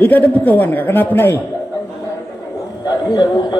Ika ada pekawan kak, kenapa naik? Anak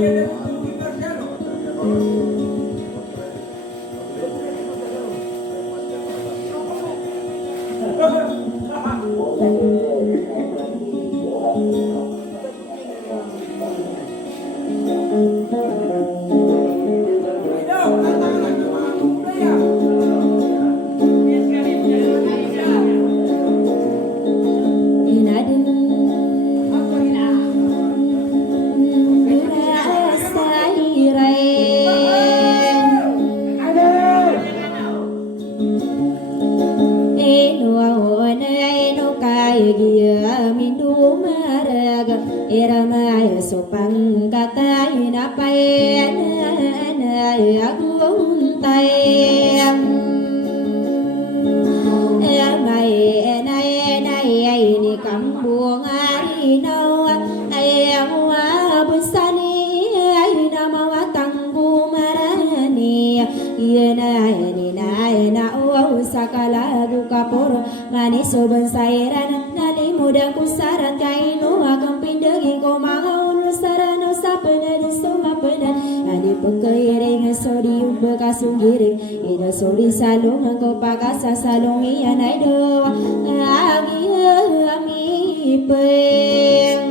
ya Suri salung ko pagasa salung iyan ay do ami peng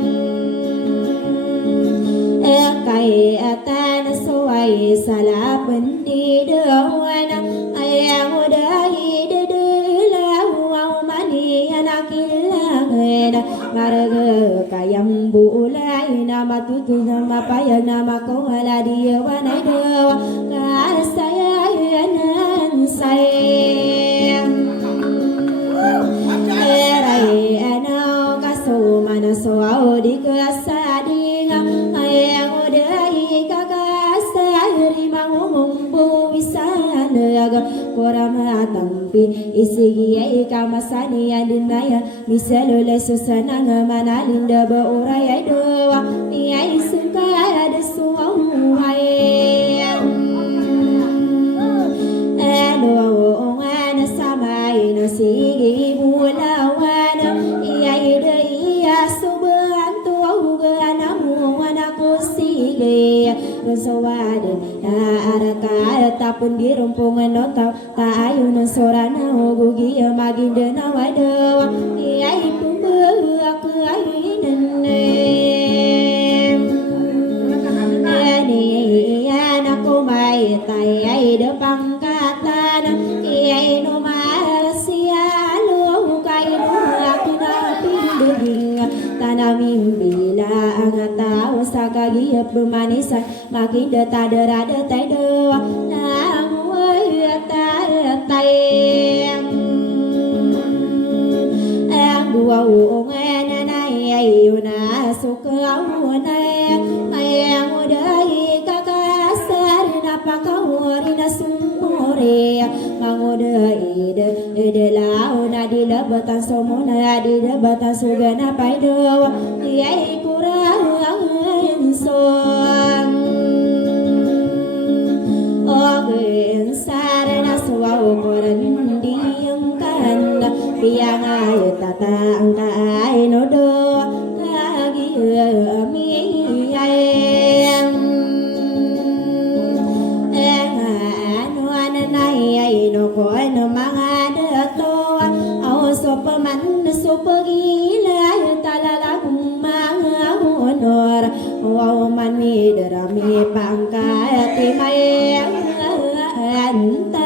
kay atan suway salapen di dawana ayang udahi de law mani anakilangena marga kayam bulay na matutu na mapayag na makuwala di wanay do kasaya sayang erai anau kaso mana soau di kesading ayang udahi kakasa rimang mumbu wisana korama tampi isigi ai kamasani adinaya misalule susana manalinda beuraya doa ai suka ada suau ayang sige bulawana iyayda iya suban tuau gana muana ko sige sawade na araka tapun di rumpungan notau ta ayu na sorana gugi maginda na wadawa iyay pumbu aku ayinene ani anak ko mai tai ai de pangkatan iyay no ma bermanisan makin detak derada tay doa nang tay bua uongan na ayuna sukauna ayang udai kakasar napakawari na sumore mangudai de launa di lebatan somona di lebatan sugana paido yai kurang son ogen sarana suau koran diangkan biang ayo tata angka ayo do lagi ami ayam anu anai ayo ko anu mangada to au sopaman sopagila talala mangaunor wow mani derami pangkati mayang antangan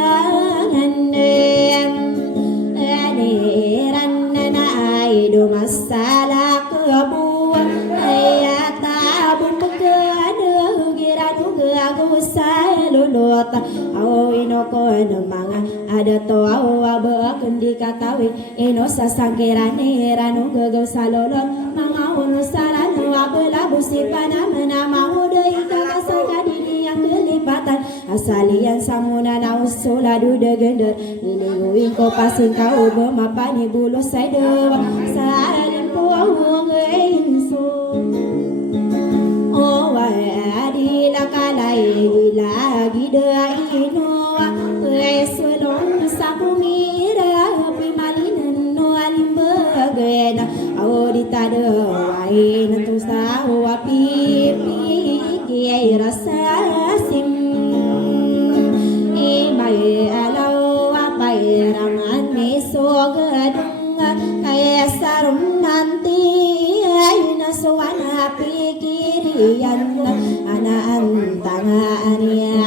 do masalah kebuang ayata bumbegana giranu gagu salulut au inoko nemanga ada to au abekeun dikatawi ino sasangkirane ranu gagu salulut mangaun saranu abela busipana menamau deui kakasaka yang kelipatan asalian samuna nausula duda gender niliguin ko pasing kau bemapani bulu saidewa salim puang insu oh adi lakalai lagi daino eselon sapumira pimalinan no alimbagena audita de wain tu sawa pipi kiai rasa sim mai alau apai raman mesogadung kaya sarum nanti aina sowana pikirian ana antanga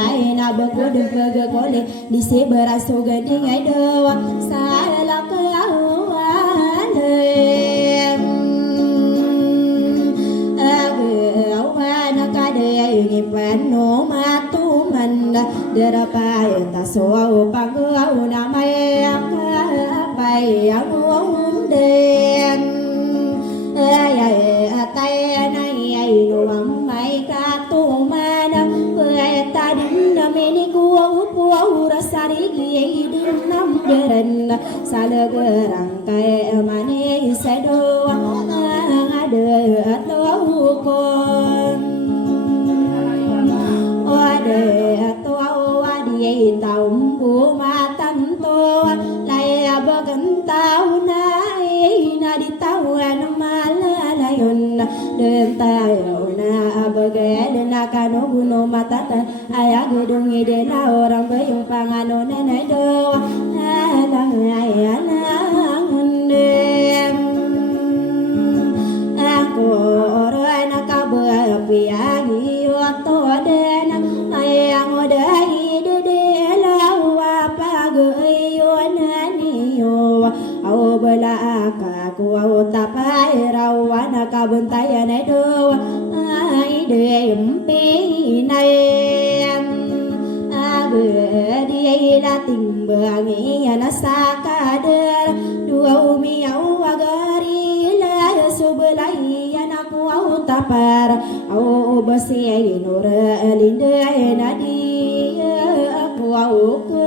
aina begudung begole dise beraso gading ai dewa salah kelawan ini penuh matu manda derapai tasoau pangau namai apai yang den ay atai nai nuang mai katu mana tadin nameni kuau rasari din nam jeren salagerang kai mani sedo ada kon taum bu matan to lai abagan tau nai na di tauan malalayun den tayo na abagan na kano buno matata aya gedung ide na orang bayung pangano nenai do alang ayana ngundem aku orang nak kabar piagi waktu den ayang odai au belaka ku au tapai rawana ka buntai ne do ai de mpi nai abe di la timbangi ana sakade dua umi au agari la subelai ana ku au tapar au besi nur linde nadi aku au ke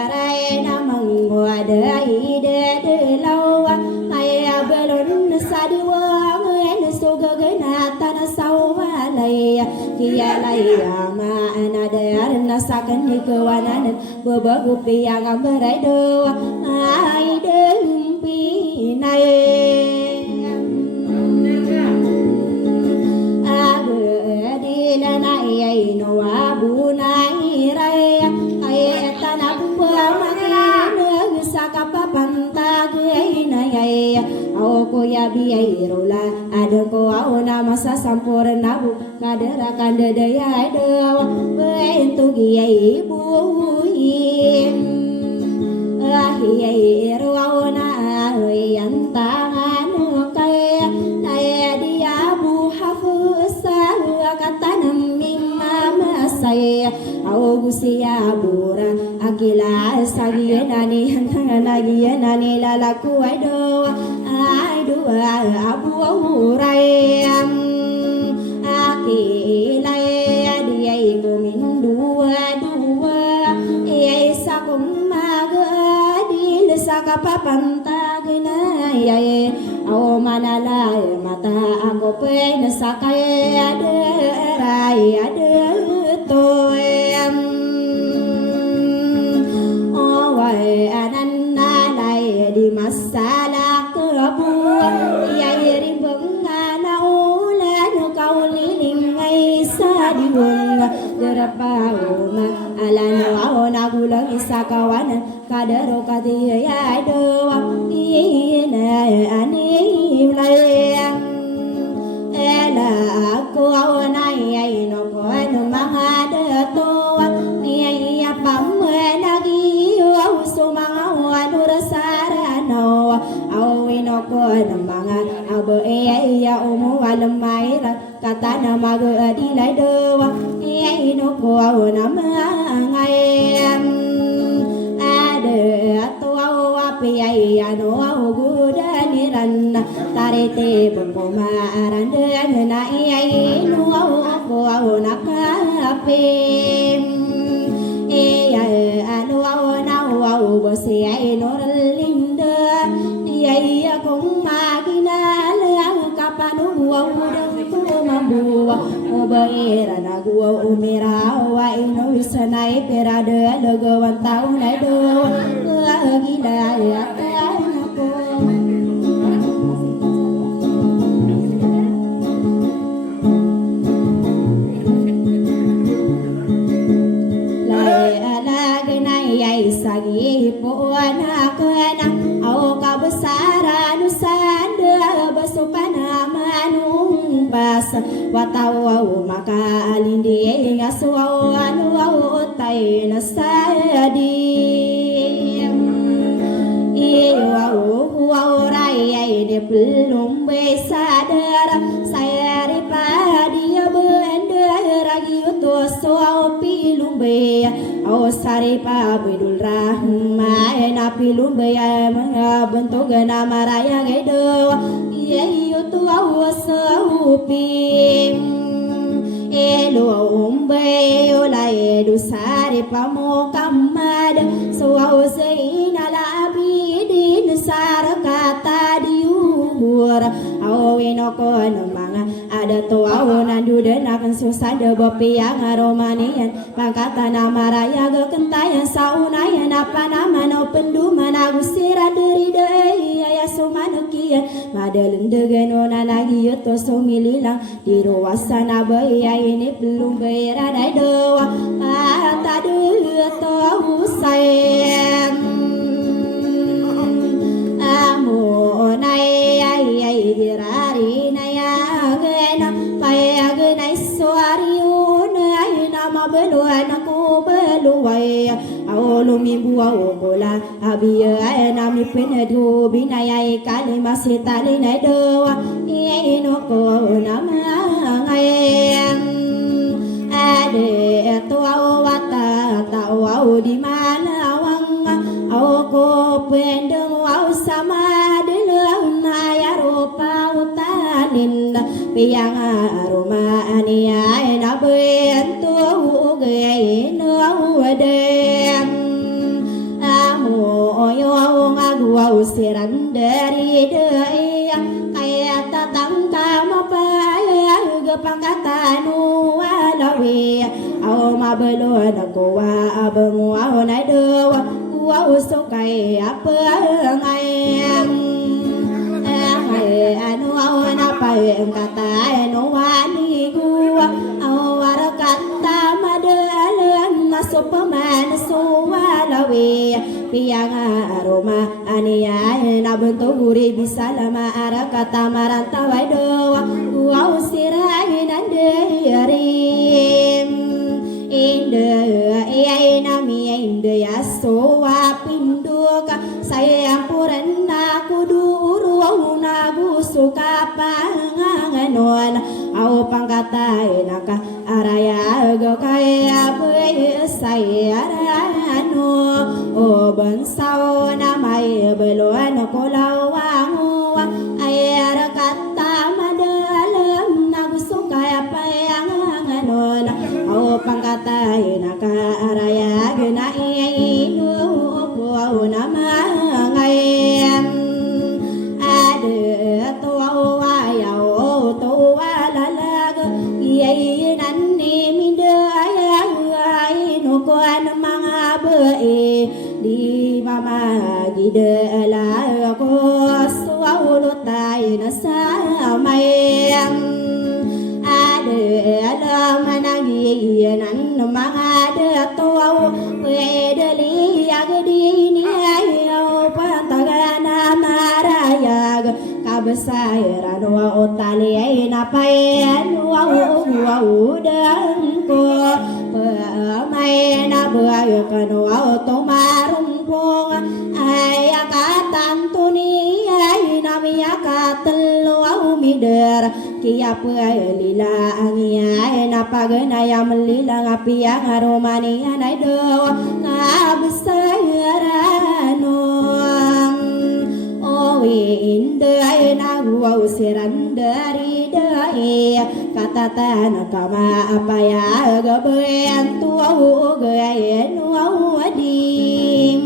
arai namang ada ide de lawa ay belon sadiwang en soga gena tan sawalai kia lai ama anadar nasakan ni kewanan bebagu piang berai do ai dempi nai abe dilana ai no abu nai rai aku ya biairola ada ko auna masa sampurna bu kadera kanda daya dewa bentu giai buin ahiai roauna yang tangan kaya fusa katanam mimma masay au busia bura akila sagienani nagienani lalaku aido abu urai akilai diai kumin dua isa kumaga di lesaka papantagna yai au manalai mata aku pen sakai ada rai ada toyam owai ananalai di masalah kebuang yai ribenga ulan kau liling ngai sadiwong derapau alano aona gulang isa kawanan kadaro katiya doang ina ani layang ela aku aona ai no ko no mga dato ni ya pamnagi au sumanga anu rasarano au ino ko no mga abo ya umu walamai kata nama di lai doang ino ko aona mangai anu gudaniran tarete pemaran dengan ai nu aku nakape anu au bosi ai norlinda ai kong magina lang kapanu au ku mambu obaira nagu umira wa ino sanai perade legawan tahu nai do gila ya sagi puana kana au kabesaran sanda basupana manung pas watau maka alindi ngasuau anu tai nasadi au rai de belum besadar saya ripadia bender ragi utu suau pilumbe au sari pa bidul rahma ena pilumbe ya bentuk nama raya gedo ye utu au saupi elo umbe olai du sari pa mo kamad suau seina labi din sar kata diuhur au inoko namanga ada to au nandu denakan susada bopi yang aromanian pangkata nama raya ge kentayan saunayan apa nama no penduman agusira deri dei ya sumanukian madalen degenona lagi yoto sumililang di ruasana bayi ini belum beradai doa kata dua to usai nai ai dirari naya gena paya gena suari nai nama belua naku beluai awolu mimbu awola abia nami penedu binaya kali masih tali nai doa ino ko nama ngai ade tua wata tau di mana wang au ko pendeng au sama piang aroma ania ena bentu gei no dem amu oyo ngagu usiran dari dei kaya tatang kama pa gepang kata nu alawi au mabelo ko wa abeng wa nai do wa usukai apa ngai anu awana pae kata anu wani gua awara kata madalan nasupaman suwalawi piang aroma ania na bentuk guri bisa lama ara kata marantawai doa gua usirai nanderim inde ai nami inde ya soa pinduka saya purana kudu suka panganganon au pangkatai naka araya go kaya bơi say arano o ben sau na mai belo no ko lawang ay arakata madalam nagusukay payang nganon au pangkatai naka araya gina inu po na mangayam ada tua ayaw tua lalag iyay nani midaya ay no ko an mga bae di mama gidala ko suawulutay na sa mayam ada alam nagiyanan mga datuaw pwede liyag di niyayaw patagana marayag kabasairan wa utali ay napayan wa udang ko pamay na buhayakan wa tumarumpong ay akatan tuni ay namiyakatalo umider kia lila angiyay napaganaya melila ngapiyang aromania na do kabasairan inday nagwaw sirandari day katatan kama apaya gabayan tuaw gayen wadim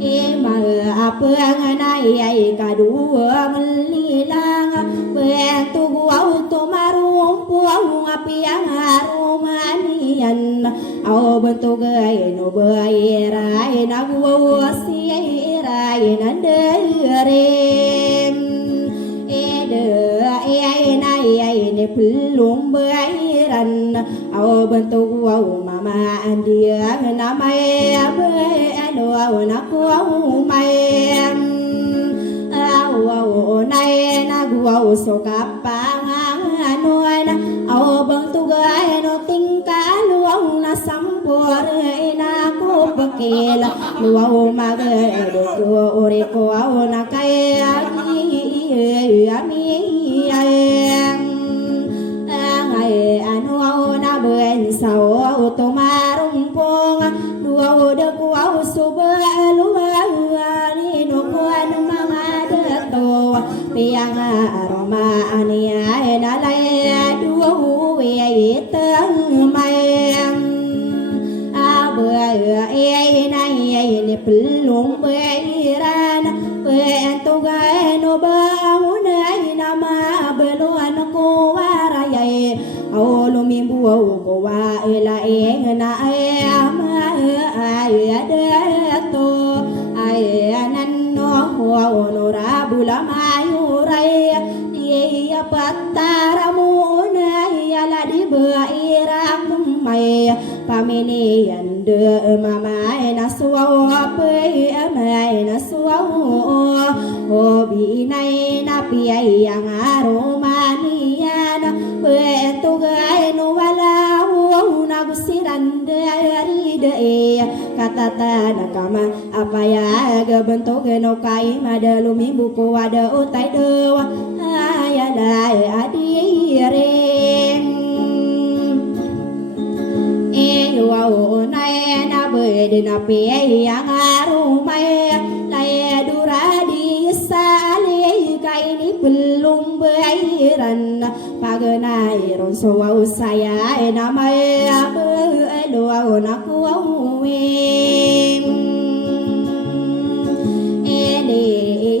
imal apang nayay kadua melilang bentu guaw tumarumpuaw ngapiyang aromanian aw bentu gayen bayiray nagwaw siray nandarim ede ay ne pelum bayiran aw bentu guaw mama andia namay alo nakuaw mayam aw nay nagwaw sokapanganon aw bentu gay no tingkaluaw na sampor na ko pakil luaw magado ore ko aw na kaya ami ay ano aw na ben sao tumarumpong luaw de ko aw subaluwa ni no ko ano mga dato piyang aroma aniya nalay duwa itang mayang ay ni pelung bayiran bentu gay no bangunay nama beluan ko warayay aw lumimbu ko wa ilaing na ay adato ay nanno no rabula mayuray iya pataramu na ala di bairak may paminian de mamay na suwaw pay amay na suwaw binay na piyay ang aromanian bentu gay no wala nagusiran dari de katata nakama apaya bentu no kay madalumi buku ada utay do ayala adireng wow nay na bede na piyang arumay lay duradi sali kay ni belum bayiran paganayron so wow saya na may luaw na kuwawin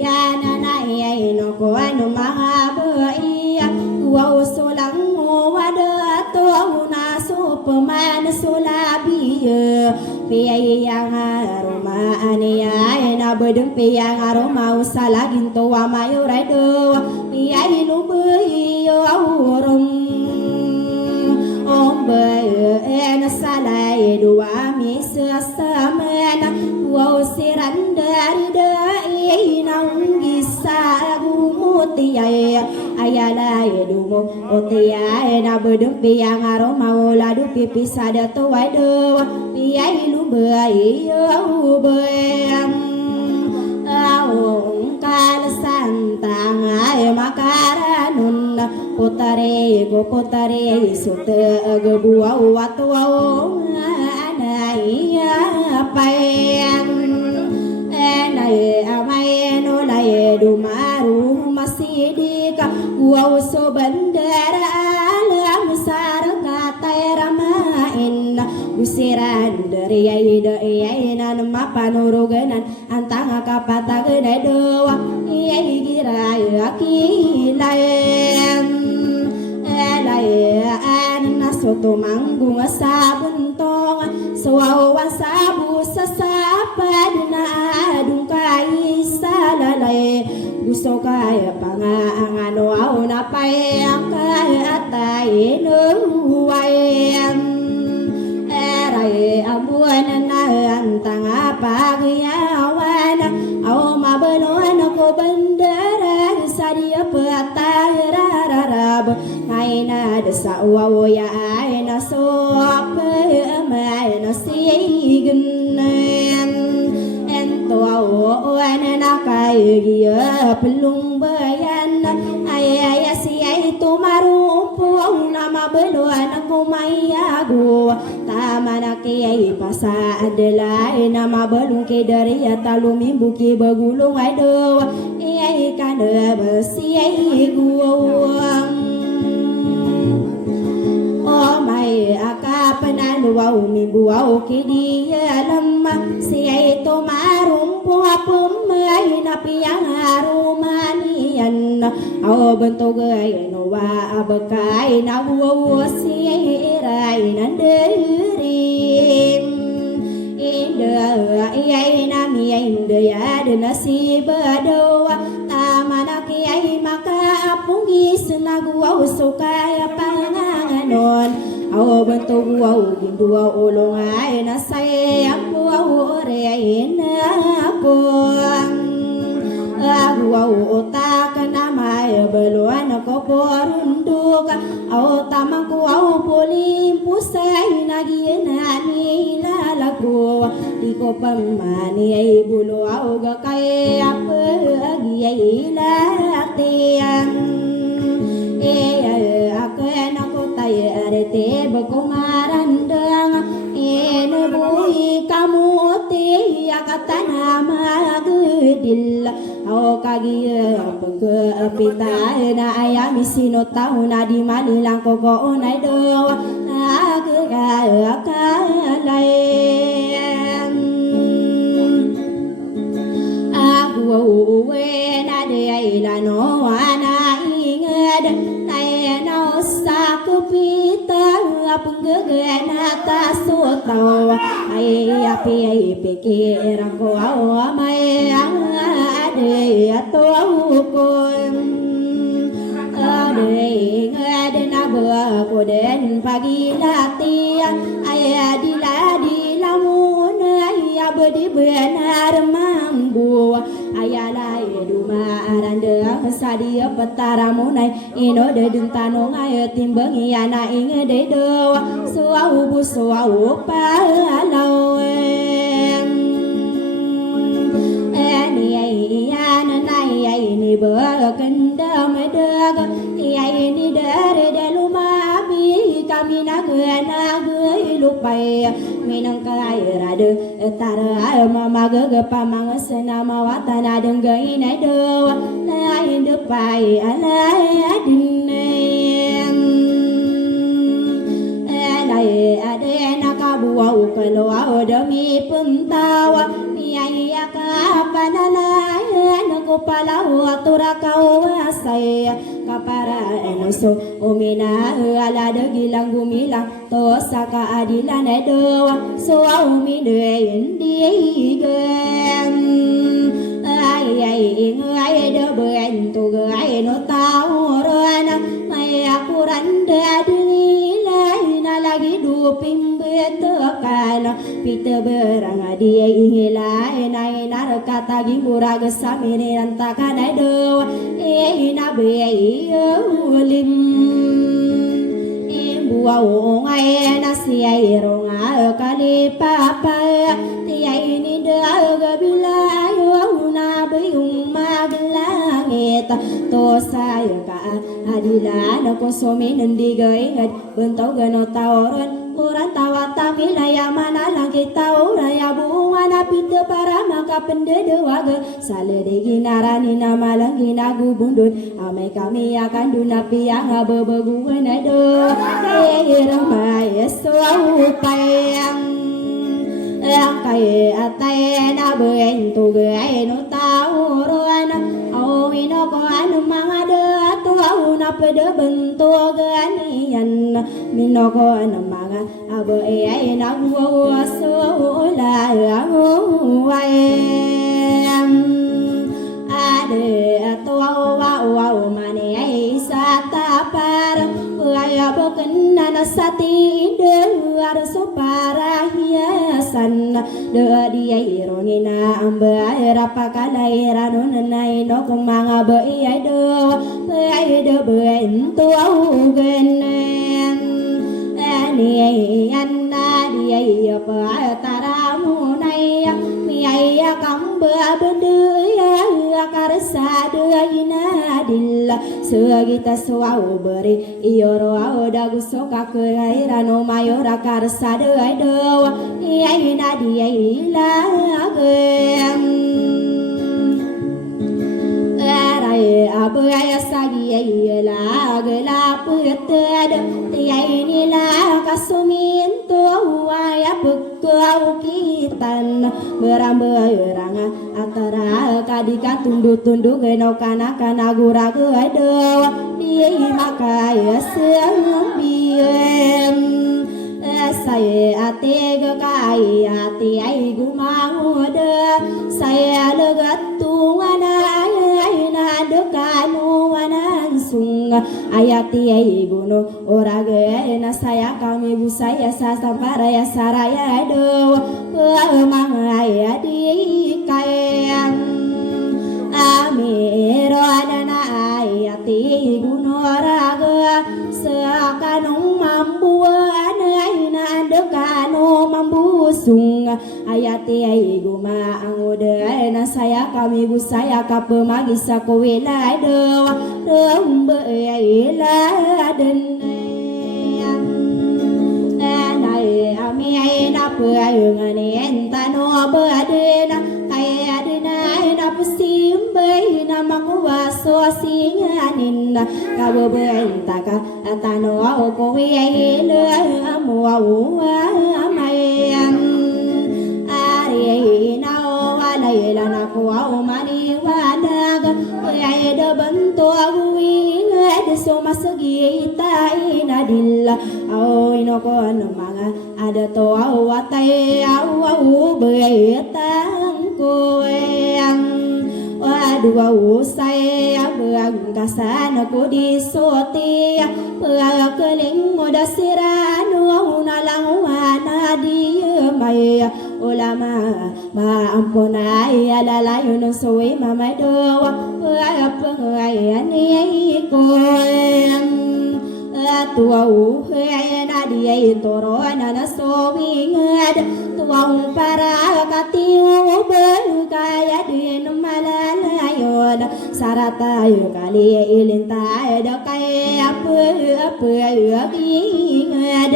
yana na ay no ko ano mga bayi wow sulang wada to na supaman sulabi piyang aroma aniya na bedeng piyang aroma usalagin to wa mayuray do piyay lubuy aurum ombe na salay dua misasaman wow sirandari dai nang gisa gumutiyay ayala dumo otiyay na bedeng piyang aroma wala du pipisada to way do piyay lubuy aubayang kalasan tangai makaranun putare go putare sute gebuau watuau anai apayan enai amai no lai dumaru masidika wow so bandara alam sarga tairamain usiran dari ai nan mapanuruganan antang kapatagenai doa iai gira akilaen elaan nasoto manggung sabuntong sawawan sabu sasapad na adungkai salalay gusto kaya pangaangan wow na payang kaya atay nuwayan eray abuan na antang apagyawan aw mabalon ako bandara sa diya patayarararab ay na sa uwawaya ay nasop ay nasigan ento awan na kaya pelung bayan ay si ay tumarumpong na mabalon ako mayago tama na kaya pasa adelay na mabalong kay dari at lumimbu ki bagulong ay do ay kana basi ay guwang oh may akapanan wow mimbuaw kidi alam si ay tumarumpo pumay na piyang arumanian aw bentog ay nowa abakay na wow si ay nandirim inda ay nami inda ya nasib doa tamana kay makaapungis nagwaw sukaya panganon aw bentog wow gindua ulong ay nasayang wow rein ako wow utak na may beluan ako porunduk aw tamang ko aw pulim pusay naginani lalago di ko pamani ay bulo aw gakay apagi ay latian akan ako tayo arete bakumarandang enebuhi kamuti akatana magudil aw kagiya pagkapita na ayami sinotaw na di manilang koko unay do agagalayan agwawe na di ay lano anaingad tayo sa kupita penggegana tasutaw ay api ay pikiran ko may ade atokon ade ngade na ba ko den pagi latian ay adila mun ay abdi benar mambu ayala eduma aranda sadia petaramunay ino de dentano ngay timbang yana inge de do suau bu suau palau ni ai yana nai ai ni berkendam deg ai ni dari deluma bi kami nak lupai minang kaya rada tara mama gaga pamang senama watana denggai nai do lain depai alai adinen alai ade nakabuau kalau demi pentawa ai akapanala ko palau aturakau asai kapara enoso umina ala degilang gumilang to saka adilan edo so umi de indigen ai ngai de ben tu gai no tau rona mai akuran de dili na lagi dupim betokana pite berang dia ingilai nai narakata gimbura gesamire antakana do na be ulim buau ngai nasi airo nga kali papa ti ai ni da gabila yo na be mag ta to sai ka adila no konsumin ndi gai bentau gano tauran orang tawa tapi laya mana lagi tahu raya bunga napi te para maka pendede waga sale de ginarani nama lagi nagu bundut ame kami akan dunapi yang abegu nado ramai suau payang yang kaya atai na bentu gai no tahu roana au ino ko anu mangada tu au na pede bentu ganian mino ko anu manga abe ai na wo so la ai ade to wa mane ai sata par aya boken na sati de ar so para hiasan de dia ironina amba rapa kalai ranun nai no kumanga be ai de bento genen ani anna dia pa taramu nai mi ai kam be bendu ya karsa de ina dil segita suau beri ioro au dagu soka kai rano mayora karsa de ai na dia ila gem arai abu ay sagi ay la gela puted tiai ni la kasumin tu ay bekau kitan berang antara kadika tundu genau kana gura gai do di makai seung biem saya ate kai ati ai gumang de saya legat tungana na dekanu sung ayati ai guno orage na saya kami bu saya sasampara ya saraya do pemang aya di kayang amiro adana ayati guno raga seakanung mampu anai na dekanu mampu sung ayati ai guma angude na saya kami bu saya kapemagi sakowela do dombe ai la den nai ami ai na pu ai ngani enta no be adena kai adena na pusim be na makwa so singanin ka be enta ka atano ko ai le amu amai ari na wala ila na ko mani wadaga ai de bento wi de so masagi tai na dilla au ino ko manga ada to au atai au be tang ko yang waduh au sai abang kasana ko di soti keling moda sirano na lang wana di mai ulama ma ampunai alalayo no soe mama do apa ngai ani ko tuau he na dia toro na so wingad tuau para katiu be kaya din malalayon sarata yo kali ilinta do kaya apa ingad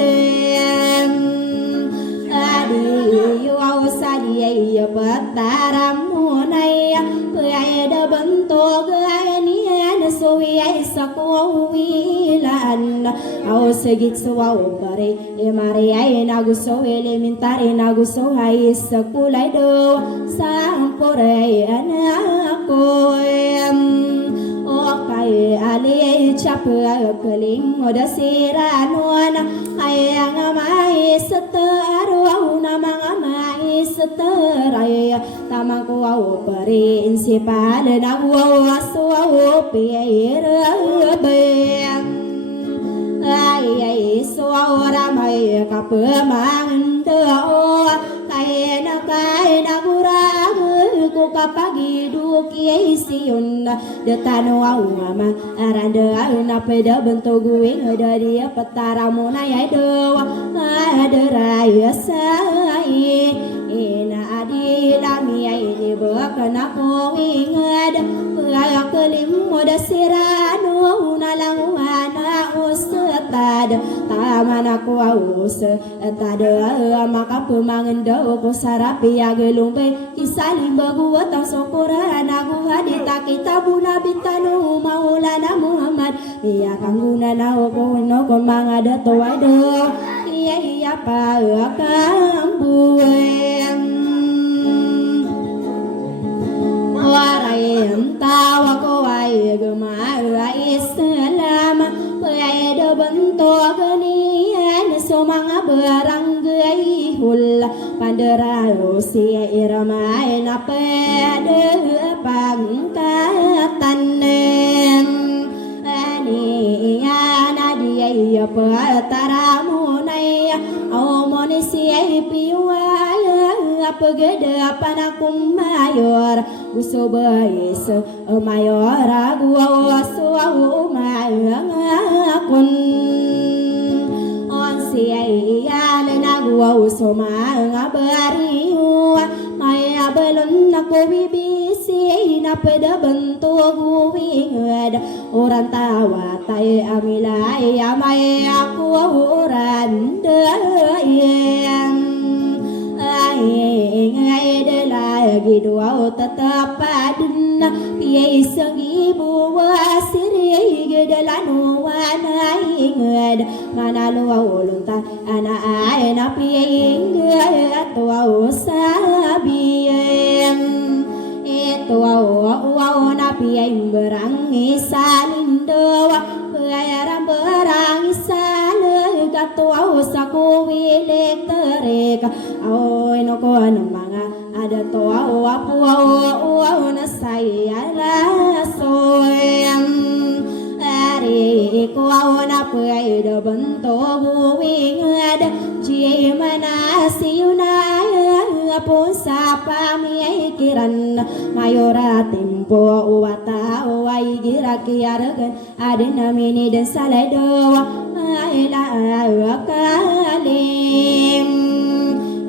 adi yo sadi yo pataram nai ai da bento gai ni na so ai sakwa wilan au segit so au bare e mare ai na gu so elementare na gu so ai sakulai do sampore ana ko o kai ale chap keling oda sirano na ai ngamai setaru na mangamai seterai tamangku au pare insipal na au aso au pere beng ai so ramai kapemang teo kai na gura ku kapagi du kiai siun detano au ama aranda na peda bento gue dari petaramu na ya do ada raya sai ina adi lami ini berkena ingad kelim moda siranu nalang mana ustad taman aku aus tada maka pemangendo ko sarapi agelumbe kisali bagu watang sokoran aku hadita kitabuna bintanu maulana Muhammad iya kangguna nao ko no ko mangada to wado iya pa kambuem warayam tawa ko ay gumara Islam pay do bento ganian so mga barangay hul panderayo si iramay na pede pangkatanem ani ana dia pataramu nay omoni si piwaya apagada panakum mayor gusto bais mayor agua suau mayangakun on si ay nagua usoma ngabariu maya belon ako bibisi na pada bentuk wingad orang tawa tay amilay amay aku orang dayang ngay de lagi dua tetap padin piye sangi buwa siri gedalanu wana ingad mana lu ulunta ana ai na piye ingad tua usabiem itu au na piye berangi salindo ayaram berangi sale gatua usaku wilik terek oi no ko mga ada to apu na saya la soyam ari ko na pai do bento buwing ada ci mana siuna pun sapa mi kiran mayora tempo wata wai gira kiaragan adena mini den saledo ila kalim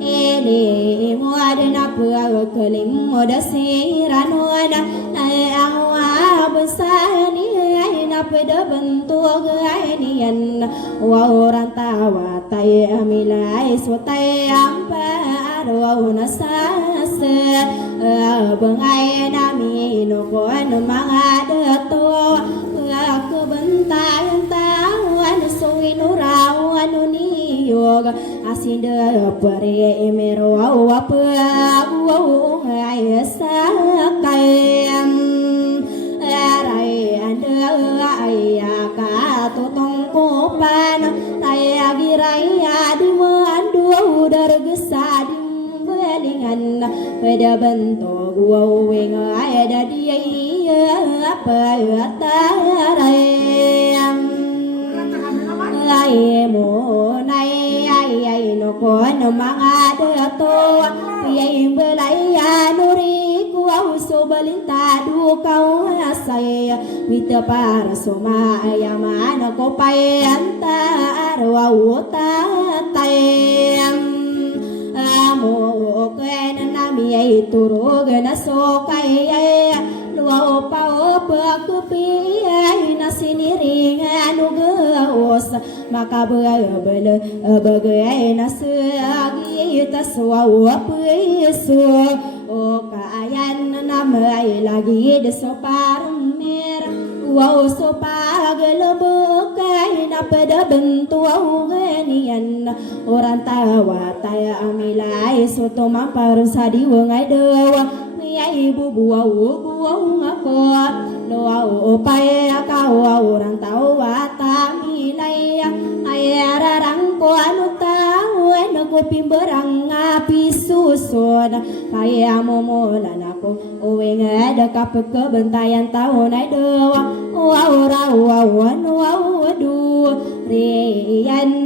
ele muadna pua kelim moda siranona awa besani aina pada bentuk gainian wa orang tawa tay amilai sotai ampar wa unasase bengai nami no kon mangada to aku bentai tawan suinurawan uni yoga asinda pare emero apa ngai sakayam arai anda ayaka totong kopan tay agirai adi mandu dargesa dim belingan pada bentuk weng ada dia apa tarayam ai mo nai ai no kon mga to piye belai anuri ku so balinta du kau asai mita para soma ayamana ko pai antar wa uta tayam amo ken nami ai turu gana so kai luau pao pakupi ai nasiniri anu gaos maka bele bagai nasagi taswa apisu o kayan namai lagi de soparmer wow sopagel bukai na pada bentuk genian orang tawa taya amilai soto mampar sadi wengai dewa miai buau ngakot doa pai kau orang tawa tamilai ayara rangko anu tahu eno pimberang ngapi susun kaya momolan aku uwing ada kapek kebentayan tahu naik doa wawan wadu rian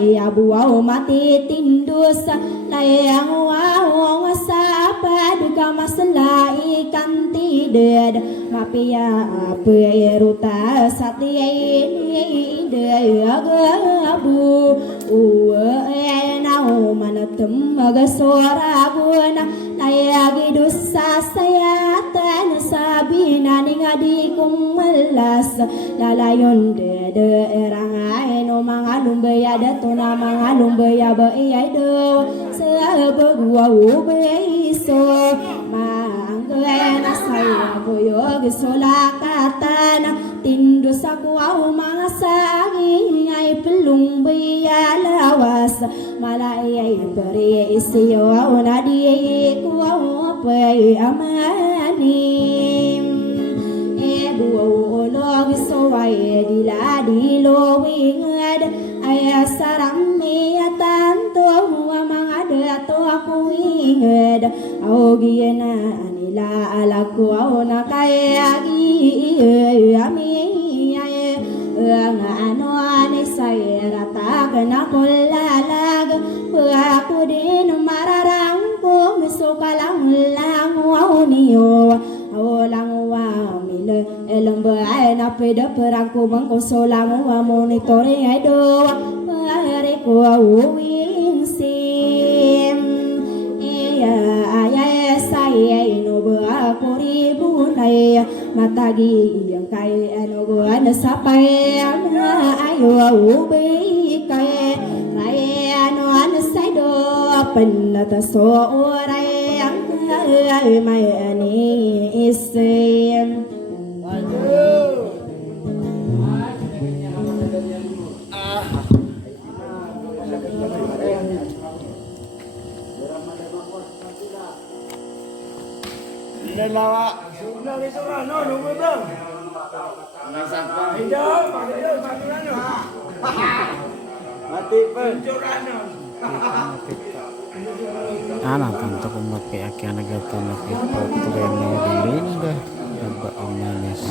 ya buau mati tindus layang wawang sapa duka masalah ikan tidak mapia apa ruta sati ini dia gabu nau mana tem aga suara guna saya gidusa saya tan sabina ning adikung melas lalayon de erang ai no mangalum beya de tuna mangalum beya be ai do sebegua ubeiso mangena saya boyo gisola katana tindu saku au mangasagi ai pelung beya lawas malai beri isi au nadi ku au pe amanim ebu log so ai di lo wingad aya saram mi tanto mangada to aku wingad au giena anila alaku au nakaya gi ami ano ani saya rata kena kolalag aku din mararang ko mesokalang lang waunio awalang wa mile elong bae na peda perangku mangko solang wa monitore aido pare ko uwing sim aya saya ino ba ribu nai matagi yang kai ano ana sapai ana ayo ubi kai rai ano ana saido penata so rai ang mai ani isim Lelawa, sudah disorang, no, nunggu bang. Hidup, hidup, mati pencuran. Anak tanto pemakai akan agak tanah kita terima diri ini dah dapat manis.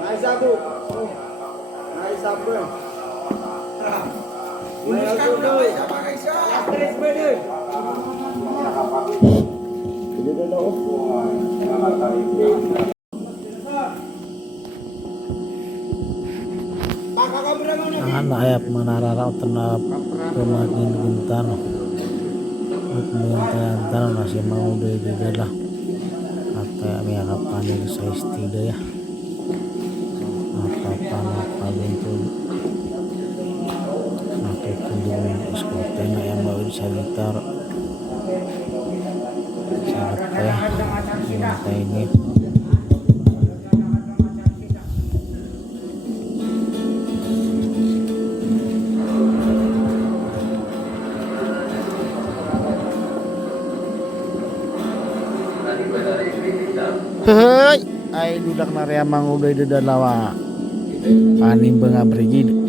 Naik sabu, naik sabu. Ini sekarang udah bisa pakai sah, terus beda. Anak ayat menarara tenap pemakin gintar minta masih mau deh juga lah apa kami harapan yang saya setidaknya ya apa itu pakai kunjungan iskotena yang baru disagitar sangat ya minta ini hei, ai dudak naria mang udah di dalawa panim benga berigi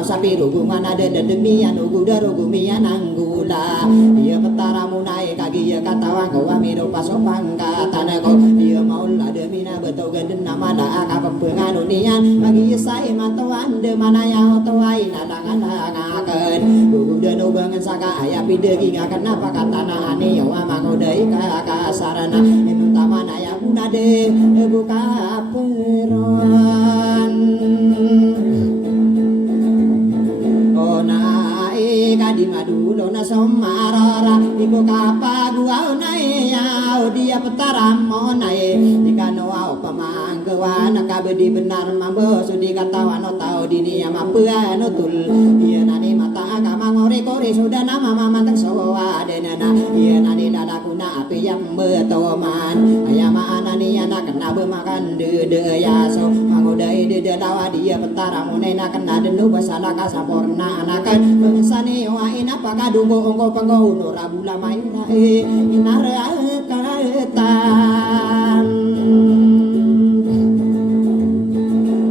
sapi rugungan ada demian uguda rugumian anggula dia petaramu naik kaki ya katawang kau amiro pasopang katana kau dia maulah demina betul geden nama dah akap penganunian bagi saya matuan de mana ya tuai nadangan ngaken uguda nubangan saka ayah pidegi ngakan apa katana ane ya ama kau dai kasarana enu tamana ya punade buka peron di madulo na somarara iku kapagua nae ya dia petaramo nae dikano au pamanggawa nakabedi benar mambo sudi katawano tau dini mapuano tul iya nani mata agama ngore-kore sudah nama mamantang sawa denana iya nani dadakuna api yang betoman ayama anani anak kena bemakan de ya so mangodai de dawa dia petara munena kena denu basala kasaporna anakan mengesane wain apa kadungo ongko pengko unura bula mayura inara kaetan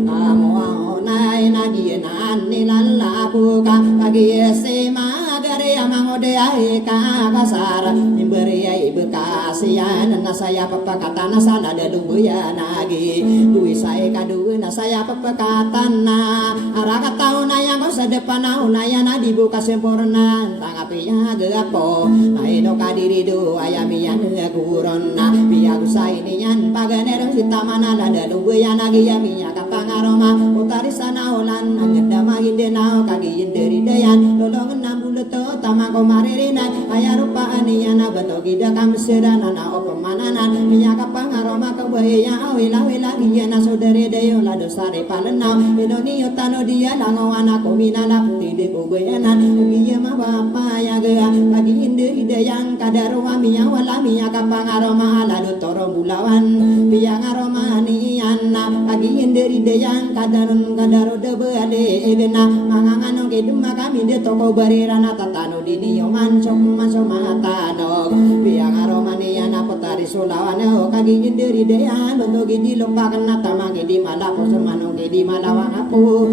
amo nai nagienan nilalla buka pagi sema gare amangode ai ka kasar nimberi ai bekasian na saya pepakatan sana dadu ya nagi duwi saya kadu na saya pepakatan na araka tauna yang ko sedepan na ya na dibuka sempurna tangapi ya gepo aino kadiri do ayami yan kurona biagu sai ni yan paganero sitamana la dadu ya nagi ya minya kapangaroma utari sana olan ngedama indena kagi inderi dayan lolong nambuleto tamako maririna ayarupa aniyana beto gida kamserana na opemananan minya kapangaroma kebaya awila wila giyana saudari dayo la dosare palenau inoni yotano dia lango anako minala putide kubayanan giya ma bapa ya gea bagi inderi dayang kadarwa minya wala minya kapangaroma ala dotoro bulawan biang aroma aniyana bagi inderi dayang kadarun kadaro debe ale ebena mangangano keduma kami de toko barirana tatano dini yoman maso matano biang aromani ana potari sulawane o kagi inderi deyan untuk gidi lupakan nata magi di malapo semano gidi malawang aku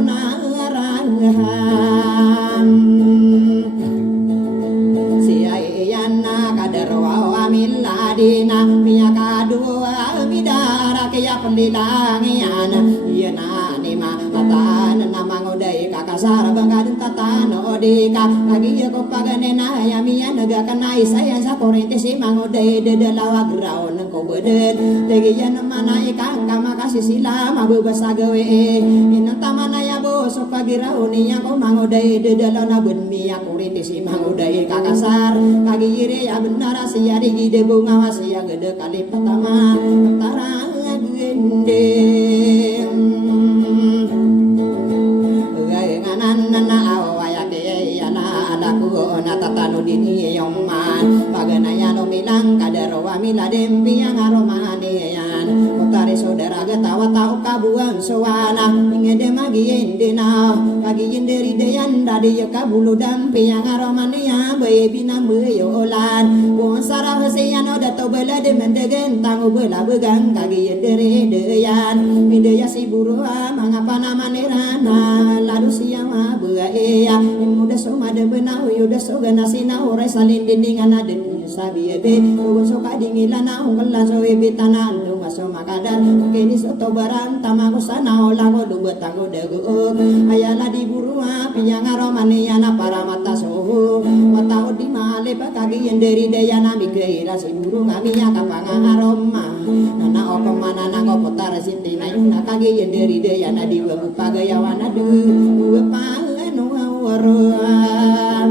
una arahan sia yana kadarwa amiladina miya kadua bidara kaya pendilangian yana nima tatan namangodai kakasar banggadun tatano dika kagi ko paganena ya miya naga kanai saya sa korente si mangodai dedelawa graon ko beden tegi yan manai kang kama kasih sila mabubasa gawe inang tamana ya bo so pagiraoni yang ko mangodai dedelawa ben miya korente si mangodai kakasar kagi ire ya benar sia digi de bunga wasia gede kali pertama tarang gende nana awaya ke yana adaku nata tanu dini yoman paganaya no milang kadarwa miladem biang aromane yan utari saudara getawa tau kabuan sowana ingede magi indena kagi inderi deyan dadi kabulu dam biang aromane ya bae binam yolan bon sarah seyano dato belade mendegen tangu bela begang kagi inderi deyan midaya siburu mangapa namane rana lalu siang ya muda soma de benau yuda soga nasina ore salin dindingan aden sabi ebe ugo soka dingilan na ungkala so ebe tanan lu maso makadar kini soto barang tamago sana ola go dumbe tango degu ayala di burua piang aromani ana para mata sohu watau di male pakagi yenderi dayana mikira si burung aminya kapanga aroma nana opo mana na kopotar sintina yuna kagi yenderi dayana di webu pagayawana du wepa waruan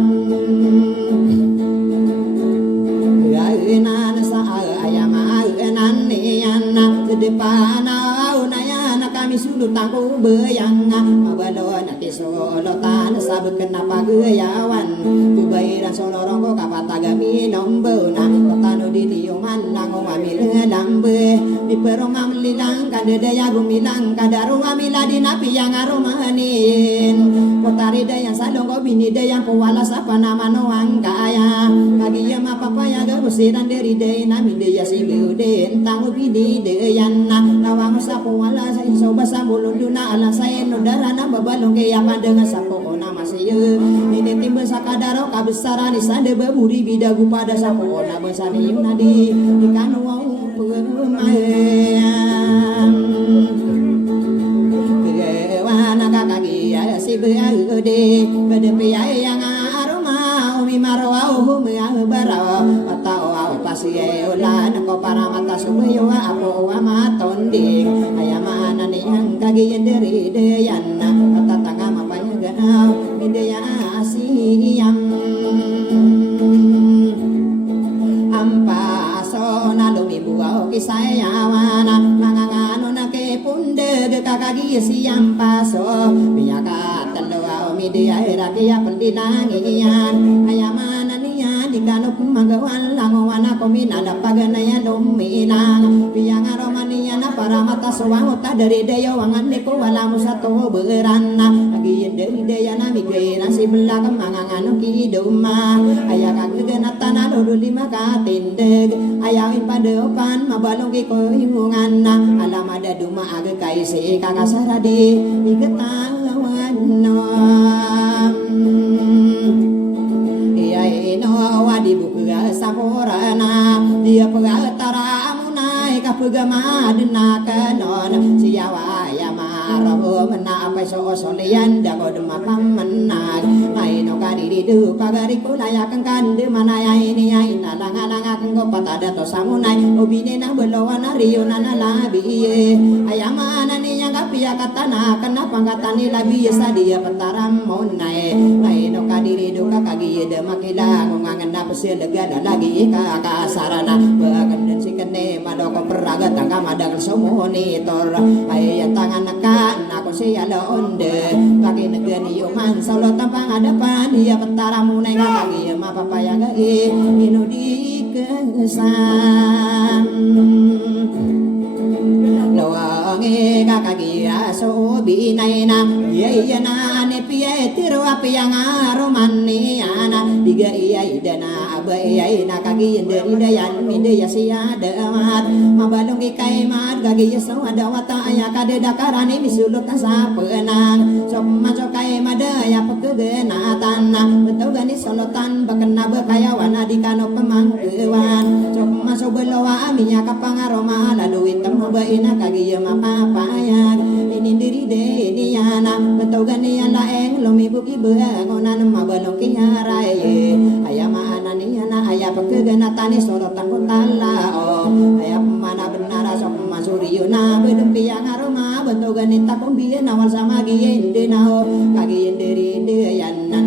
enan sa ayama enan niana sedepana unayana kami sulu tangku beyang mabalon ati solo tan sabut kenapa geyawan kubairan solorong ko kapatagami nombona tanu di tiuman nango amil lambe di perong amlilang kadedaya gumilang kadaru amiladi napi yang aromanin potari dayang salong ko bini dayang powala sapa nama noang kaya kagi ya mapapaya gabusiran dari day nami daya si beuden tangu bini dayan nawang sa powala sa insoba sa mulunduna alang saya nodara na babalong kaya pandengan sa poko nama siya ini timba sa kadaro kabesaran isande baburi bidagu pada sa poko na besani yung nadi ikan wang pemayan kewana kakagi ya si beade bedepi yang aroma umi marwa umi bara atau pasi ulan ko para mata suyo apo ama tonding ayamana ni ang kagi yenderi deyan tatanga mapanya ga midaya asiyam ampa so na lumibuao kisayawana mangangano na ke punde kakagi siyam paso biyaka talo midaya rakiya pendilangian ayamana niya di ikano pemagawan langawan ako minalapaganaya lumilang Piyang aromaniya na para mata suwanguta dari dayo wangan niko wala mo sa to berana Agiyan dari daya na migay na si belakang mga ngano kiduma Ayak agaganatan na lolo lima katindig Ayawin padeopan mabalong kiko himungan na Alam ada duma aga kay si kakasaradi Igatawan no Wadi buka saporana dia pegatara amunai kapugama dina kanon siawa ya maraho mena apa so solian dago dema pamenag mai no kadiri du pagari kulayakan kan de mana ya ini ya inalang-alang ko patada to samunai obine na belawana rio nana labi ayama nani yang kapia katana kenapa katani labi sadia petaram monai mai no kadiri du kakagi de makila ngangan na pasilaga lagi kakasarana bagan dan sikene madoko peraga tangga madang somonitor ay tangan nakan ako siya laonde pagi negani yuman solo tampang hadapan dia petara munay kakagi mapapayaga inudi kesan Loange kakagia so binaina iya na ne pie tiro api yang aromani ana diga iya idana aba iya na kagi dari dayan minde ya sia damat mabalong kai mat kagi so ada wata aya kade dakarani misulut sa penang so maco kai mada ya pekegena tanah betul gani solotan bakena bekaya wana dikano pemangkewan so masuk belawa aminya kapangaroma lalu hitam baina kagi mapapayag ini diri de ini yana betul gani ala eng lomi buki beangonan mabalong kiharay ayama anani yana aya pekegena tani solotan kotala oh aya mana benar sok masuriyo na bedempi yang aroma betul gani takong biyen awal sama gien de nao kagi diri de yana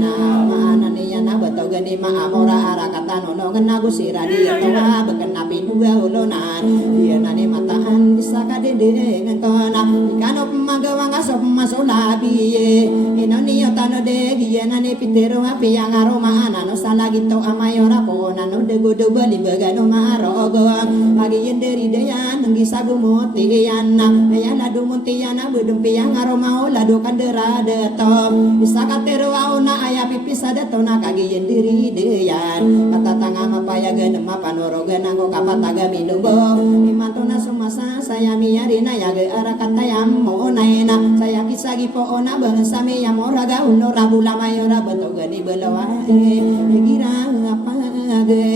anani yana betul gani ma amora arakatan ono ngena gusiradi atawa bekena pinua ulonan dia nani mataan bisa kade dengan kona kano pemagawang asop masuk labi inoni otano de gianani pitero api yang aroma anano salagito amayora pona no de godo bali bagano marogo pagi yenderi deyan nanggi sagu mutiana ayana du mutiana bedempi yang aroma lado kandera de tom bisa katero auna aya pipis ada tona kagi yenderi deyan kata tanga mapayaga nema panoroga nanggo kapataga minubo imantona sumasa saya miarina ya ge ara kata yang mo naina saya kisagi po ona bangsami yang moraga uno rabula mayora betogani belawa gira apa ge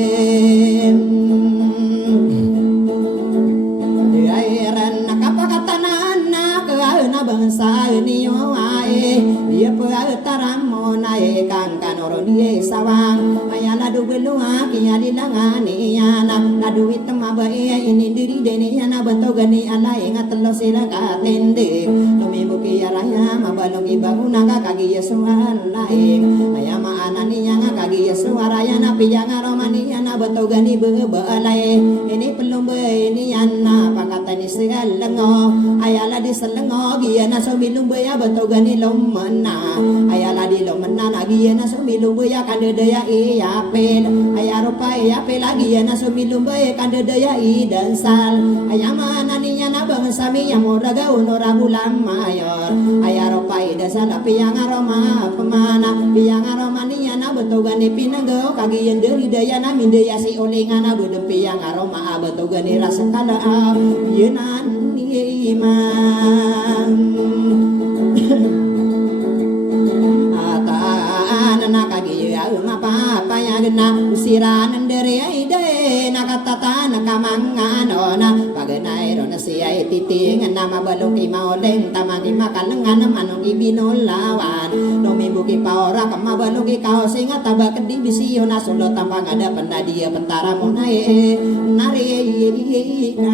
airan nakapakatana na keuna bangsa ni wae dia peutaram mo nae kang kanoro die sawang ayana du belua kiya dilangani yana ladu hitam abae ini diri deni yana betogani ala ingat lo sila katende lomi buki araya mabalong ibaguna kagi yesuan laing ayama anani yang kagi yesuara yana piyang aromani yana betogani bebalai ini pelum ini yana pakatani segalengo ayala di selengo giana so milum ya betogani lomana ayala di lomana giana so milum ya kandedaya iya pel ayarupa iya pel lagi yana so milum ya kandedaya i dan sal ayama ananinya nabang sami yang moraga unora bulam mayor ayarupa i dan sal piyang aroma pemana piyang aroma niya na betogani pinanggo kagi yang dari daya na mindaya si olengana bedem piyang aroma betogani rasa kala yenan iman apa ya gena usiran dari ide nakatata nakamanganona pagenai rona siai titing nama baluki maoleng tamagi makalengan manong ibinolawan nomi buki paora kama baluki kau singa tabak di bisio na solo tampang ada pendadia pentara munai narikan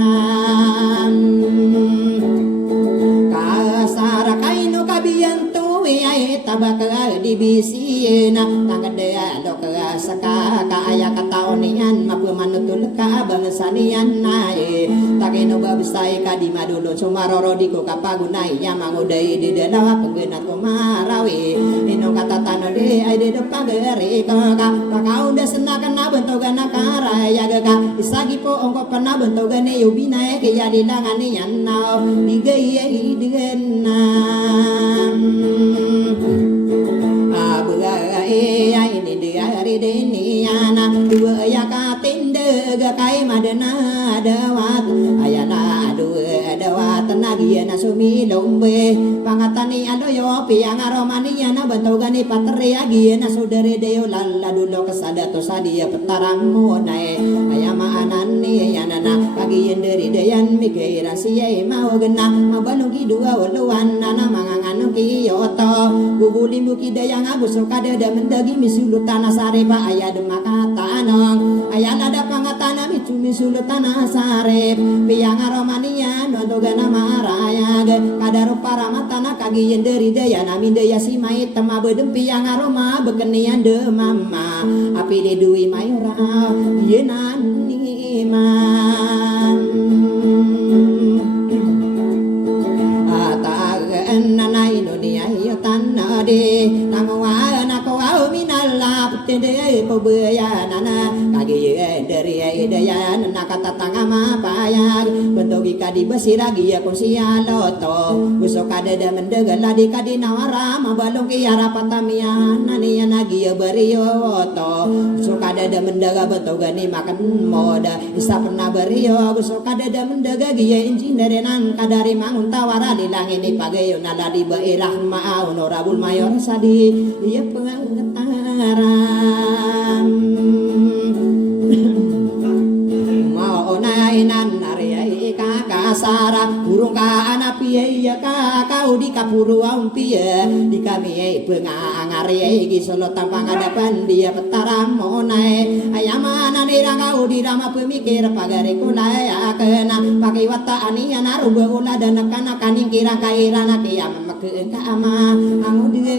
kasara kaino kabiyantu ai tabak di bibisina kangade do ka saka ka aya kata onian mapu manutul ka bangsanian nae takeno babsai ka di madulo sumaroro di ko kapagunai nya mangudai di dalawa penggena kumarawi ino kata tanode ai de pagere ka pakau de senakan bentogan karaya ga isagi po ongko pernah bentogan yubina ke ya dilangani yanna digei digena ini diari deniana dua ya katinde ga kai madana dawat ayana dua dawat nagiana sumi lombe pangatani adoyo piang aromani yana bentogani patri agiana saudare deo lalla dulo kesadato sadia petarang monai ayama anani yanana kagien dari dayan mikiran siye mau gena mabalugi dua waluan nana manganganu kiyoto bubuli muki dayang agus kada mendagi misulut tanah sareba ayah demakata anong ayah nada pangatana micu misulut tanah sareb piang aromania nodogana maraya kadaro paramatana kagien dari daya nami daya si mai tema bedem piang aroma bekenian de mama api de dui mayora yenani man nana Indonesia yo tanah de nangwa nakwa minalla putende pebaya nana kagi dari daya nakata tangama paya bentogi kadi besiragi ya konsia loto busok kada da mendegala di kadi nawara mabalong ki arapatamia nani nagi beriyo to busok kada da mendega betogani makan moda isa pernah beriyo busok kada da mendega giya injin dari nang kadari mangun tawara di langit ni pagayo nala di bairah ma'au norabul mayor sadi iya pengetaran mau nainan nariai kakasara burung ka anapi ya kakau di kapuru ampi ya di kami pengangari gi solo tampang hadapan dia petaram monai ayamana nirang kau di rama pemikir pagare kulai akena pakai wata ania naruba ula dan kana kaning kira kairana kiam make ama angu de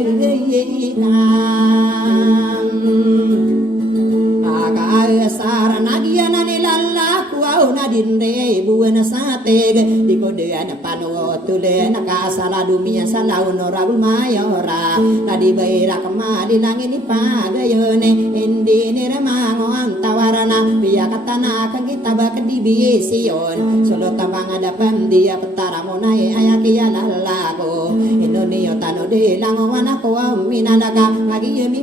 sarana giana nilalla kuau nadinde buana sate di kodean panu tule nakasala dumia salau norabul mayora tadi baira kemari langit pagayone indi niramango antawarana biya katana kang kita bakdi bision solo tambang hadapan dia petara monai ayaki ya lalago Indonesia tanode langowana ko minanaka lagi yemi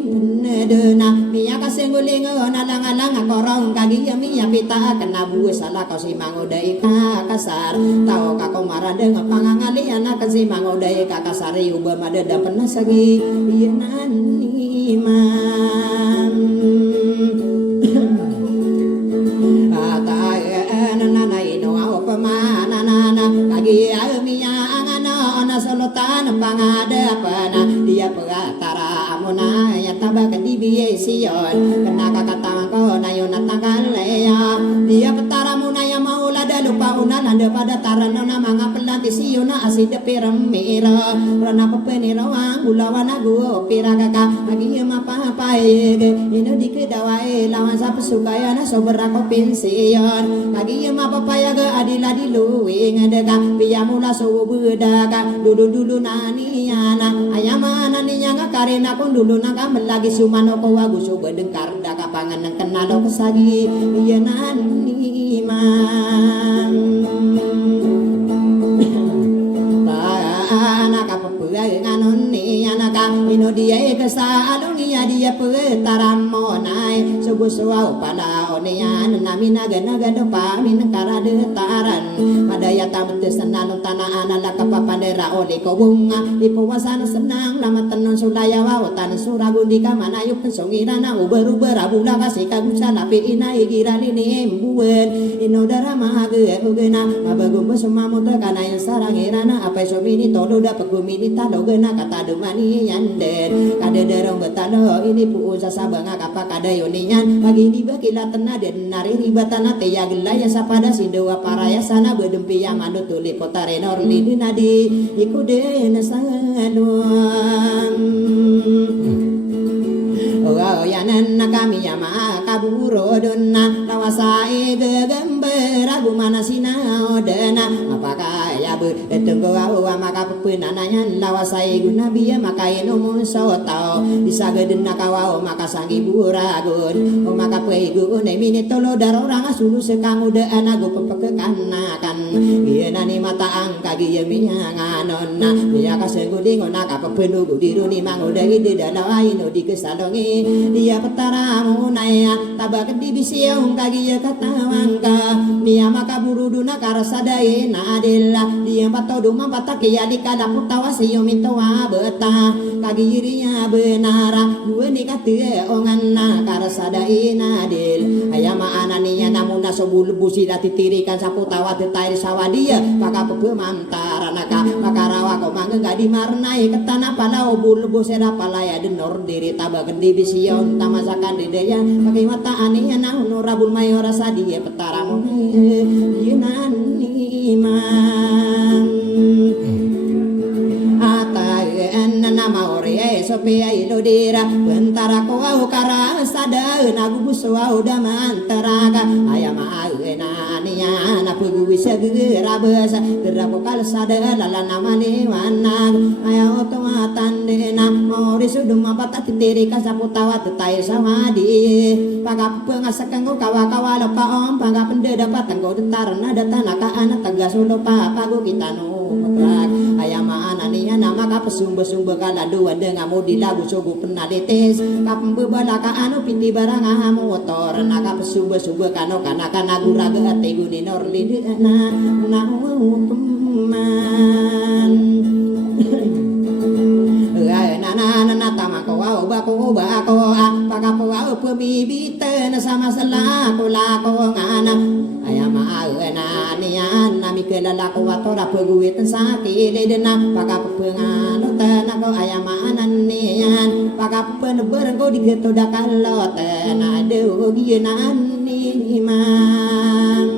dena miya kasengguling nalang-alang korong kagi yami ya pita kena buwe salah kau si mangodai kakasar tau kako marade ngapangangali anak si mangodai kakasari ubah madada pernah sagi iya nani man nana ino au pemana nana kagi miya angana ona solotan pangadapana dia pengatara amona ya tabakan di biyesion kena kakatang ko nayo natangaleya dia petara muna ya maula da lupa una nanda pada taranona manga pelanti siona aside piramira rana pepenira wang ulawana go pirakaka agi mapa pae ino dikedawae lawan sapa sukaya na soberako pension agi mapa paya ge adila diluwe ngedeka piyamula so bedaka dulu nani yana ayamana ni nyanga karena kon dulu naka melagi sumano ko wagu so bedengkar daka pangan nang kenalo kesagi iya nani man naka pepuai nganon ni naka ino dia kesalungi ya dia petaram monai subuh suau pada onian namina gana gado pamin karade taran pada ya tamet senalung tanah anala kapapandera oli ko bunga ipuwasan senang lama tenon sudaya wawatan suragundi kamana yuk pensongirana uber-uber abula kasih kagusana pi inai girali ni embuen ino darama ge ugena mabagum besuma muda kana yang sarangirana apa somini tolo da pegumini talo gena kata demani yanden kade derong betalo ini pu usa sabanga kapa kada yoninyan lagi di bakila tena den nari ribatana te ya gelaya sapada sindewa paraya sana bedempi yang manut tuli potare norli nadi ikude nasalun yanan kami yama kaburo donna lawasai gegember agu mana sinao dena apakah ya ber tunggu awa maka pepenananya lawasai guna biya maka inomun sotao disagedena kawao maka sangi buragun o maka peigu ne mini tolo darorang asulu sekang udah anago pepekanakan iya nani mata angka giya minyanganon na dia kasenguding ona kapepenugu diruni manguda ide dalawai no di kesalongi dia petaramu naya tabak di bisiong kagiya katawangka dia maka buruduna karasadai na adela dia patodu mapataki ya dikada putawa siyo mitowa beta kagirinya benara gue nikate ongan na karasadai na adel ayama ananinya namun nasobul busi datitirikan saputawa tetai sawadia maka pepe mantara naka maka rawa kau mangga gadi marnai ketana palau bul bosera palaya denor diri tabak di bision tamasakan dedaya pakai mata aneh nah nurabul mayora sadia petara monai yunan iman nama ore sopia ilodira bentara ko au kara sada nagu buso au damantaraga ayama na niya na pugu bisa geura besa terako kal sada lala nama ni wanag ayo tomatan dena mori sudum mapata titiri kasaputawa tetai samadi pagap pengasakang ko kawa-kawa loka om pagap pende dapat tanggo detarna datanaka anak tegas ulo papago kita no mutrak ayama ananiya nama ka pesumbe-sumbe kala dua dengan mudi lagu sogo penalitis kapembe balaka anu pindi barang motor naka pesumbe-sumbe kano kana guraga teguni norli na teman nana tamako wau bako pakapo wau pebibiten sama selako lako ngana ayama na nian nami kelalako watora peguitan sakit dena pakapo pengano tanako ayama ananian pakapo penebergo digetoda kalot na dewo gianan iman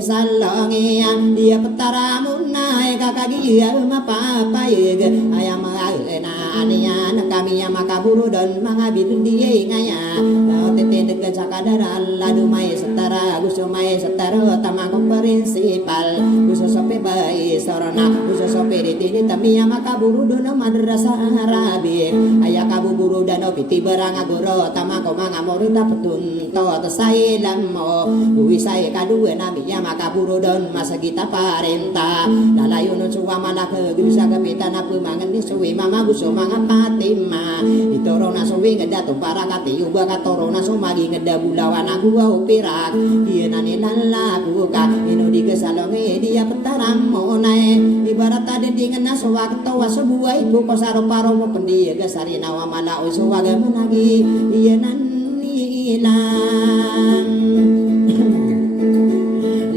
kesalongi dia petaramun naik kakagi mapapa yega ayam na ania kami yang makaburu dan mangabir dia ngaya tete dekat sakadara ladu mai setara guso mai setara tamang prinsipal guso sope bai sorona guso sope ditini tami yang makaburu dan madrasah arabi ayah kaburu dan opiti barang agoro tamang mangamorita petun to tesai lamo wisai kadua nami yang makaburu dan masa kita parenta lalayun suwa malaka bisa kapitan apa mangan di suwi mama guso mangapatima itorona suwi ngeda to para kati uba katorona sumagi ngeda bulawan aku upirak dia nani lalaku ka ino di kesalonge dia petaram monai ibarat tadi dengan naso waktu wasebuah ibu kosaro paro mo pendia gasari nawa mala usuwaga menagi dia nani ilang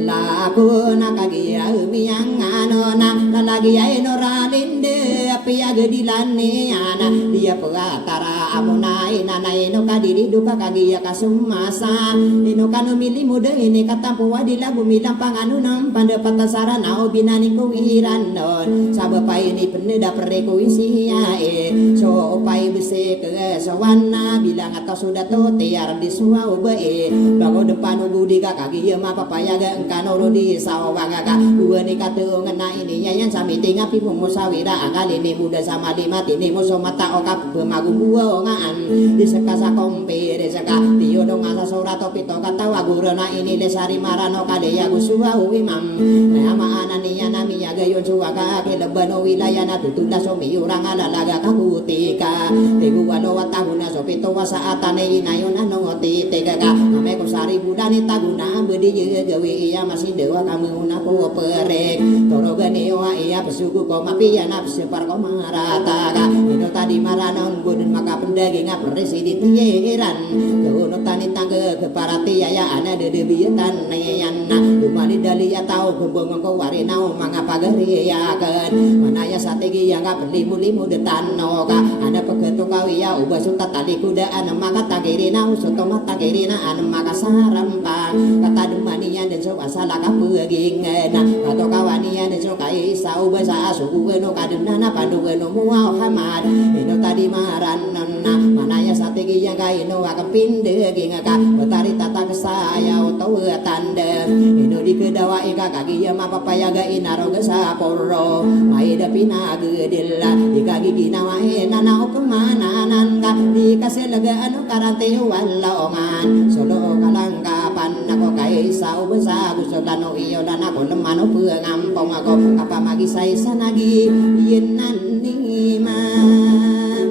laku nakagia umiyang anona lalagi ay noralinde api agedilane ana dia pengatara amuna inanay no kadiri duka kagia kasumasa ino kanu mili muda ini katampu wadila gumilang panganu nam pandapata sarana o binani kuwiran non sabapai ini peneda pereko isiya so opai bese ke sawana bilang atau sudah to tiar di suwa obe bago depan ubudi kagia mapapayaga engkano di sawangaka gua ni katu ngena ini nyanyan sami tinga pi musawira angali ni muda sama di mati ni muso mata okap bemagu gua ngaan di sekasa kompe di seka di yodong asa sora topi to kata wagurana ini lesari marano kade ya gusua uimam nama ananiya nami ya gayon suwaka ke lebano wilayana tutula somi urang alalaga kakutika tegu walo wataguna sopi to wasa atane inayon anongoti tegaka ame kusari budani taguna bedi gawe iya masih dewa kamu naku perek toro gani wa iya pesugu ko mapiya nafsu par ko marata ka ino tadi maranon gudun maka pendagi ngapresi di tiyeran kuno tani tangge keparati ya ana de bietan neyan na dumali dali ya tau gembong ko warinau mangapa gari ya kan manaya sategi yang ga limu detano ka ana pegeto kawi ya ubah suta tadi kuda ana maka tagirina usoto mata girina ana maka sarampa kata demanian den so asala kapeging na atau kawanian ni sokai sau basa suku no kadena pandu no Muhammad ino tadi maran manaya sategi yang kai no akapinde gingaka betari tata kesaya tau tanda ino di kedawa ika kaki ya mapapaya ga inaro gesa porro maida pina gedilla di kaki ginawa nana kemana nanka di kasih lega anu karate walaongan solo kalangkapan ako kai sau besa gusodano iyo dan ako lemano pengampong ako apa magi saya sanagi yenan nimam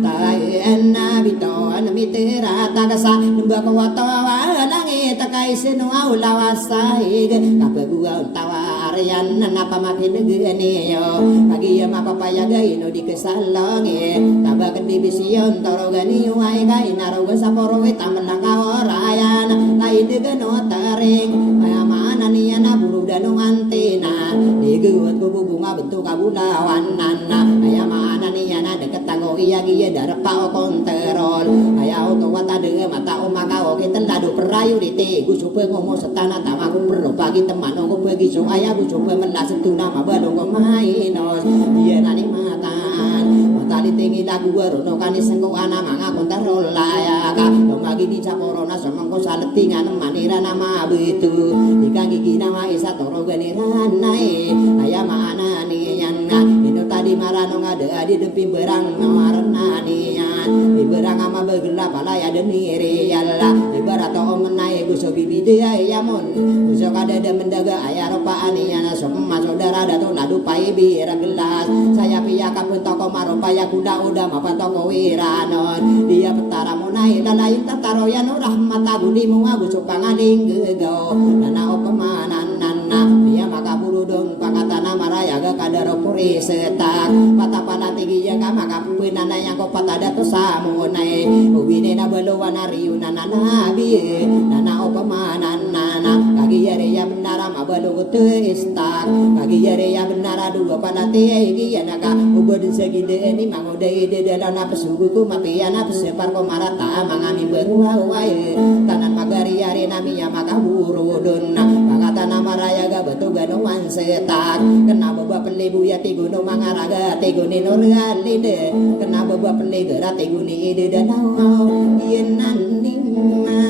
taena biton mitera takasa nembak watawa langit takai senu aulawasai kapagua tawa aryan napa makin gene yo pagi ya mapapaya gaino di kesalonge tabak di bision toro gani wai kai naro saporo tamen kaworayan lain degeno taring mana niya na buru dano antena diguat ko bunga bentuk kabulawan nana aya mana niya na deket tango iya giya darpa o kontrol aya o wata de mata o makao kita ladu perayu di te gu supe ngomo setana tama ku perlu pagi teman ko pergi so aya gu supe melas tu nama balong ko mainos iya nani mataan mata di tinggi lagu rono kani sengko ana manga kontrol laya ka magi di caporona samangko saletingan manira nama betu dikagi ginawa isa toro ganiran nai aya mana niyan ino tadi marano ngade di depi berang marana niyan di berang ama begelap alaya deniri yalla ibarat o menai guso bibide ayamun guso kada de mendaga aya ropa aniana semma saudara dato nadu pai bira gelas saya piya kapun toko maropaya kuda udah mapan toko wiranon dia petara munai lalai tataroyan rahmat agulimu guso pangaling gegau nana o pemanan nana dia maka burudong pangatana maraya ga kadaro puri setak patapana tinggi ya maka punana yang ko patada to samunai ubine na balawana riuna nana bi nana o pemanan nana kagi yare ya benara mabalu tu istak kagi yare ya benara dua panate gi ya naka ubod segide ni mangode de dalana pesugu ku mapiana pesepar ko marata mangami berua wae tanan magari yare nami ya maka burudun kata nama raya ga betu gano wan setak kena baba pelebu ya tigono mangaraga tigoni norgalide kena baba pelegera tigoni ide danau yenan nimma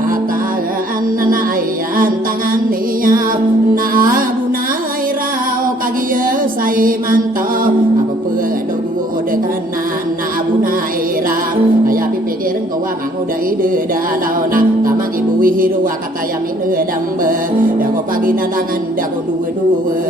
atagan nanayan tangan niya na abunay rao kagiya say manto apa pedo ode kanan na abunay rao ayapi pikirin ko wa manguda ide dalau na tamang ibu wihiru wa kata yamin dambe dako pagi nadangan dako dua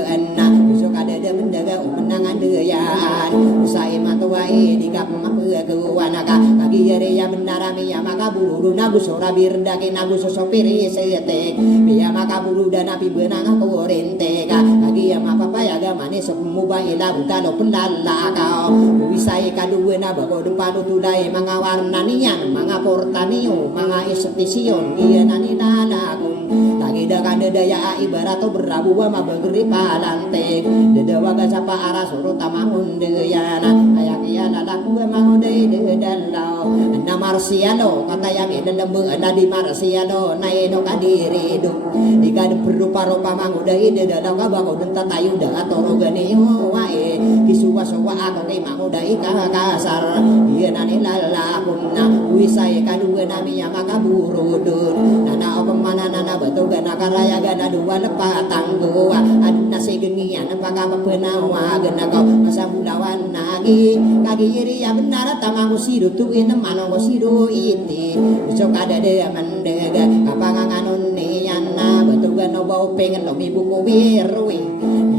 anna besok ada de mendaga menangan deyaan usai matuai di kap mape ke wanaka kagi yare ya bendarami ya maka buru nagu sora birdaki nagu sosopiri setek biya maka buru dan api benang ko rente kagi ya mapapa ya ga manis mubai lagu kalo pendala kau wisai kaduwe na bako depan utudai mga warna niyan mga portanio mga estesion iya nani nalakum lagi dakan daya ibarat to berabu wa mabegeri palantek dedawa ga sapa ara suru tamangun deyana ayak iya lalaku mangode de dalau na marsiano kata yang dembe na di marsiano nai no kadiri do dikade berupa-rupa mangode de dalau ka bako denta tayu da toro gani wae kisuwa sowa ako kay mangode ka kasar iya nani lalakum na wisai kaduwe nami yang makaburudun nana opemana nana betul gana karaya gana dua lepa tangguwa aduna segengian apakah pepenawa gana kau masa bulawan nagi kagi iri ya benar tamangu sido tuin manongo sido iti besok ada de mendega kapanganganun niana betul gana bau pengen lo mi buku wirwi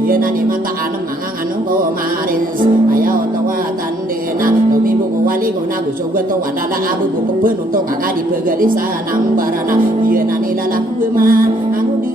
iya nani mata anem manganganun ko maris ayaw tawatan dena lo mi buku wali ko nagu sogo wadala abu buku penuh to kakak di pegalisa nambarana iya nani lalaku ma aku di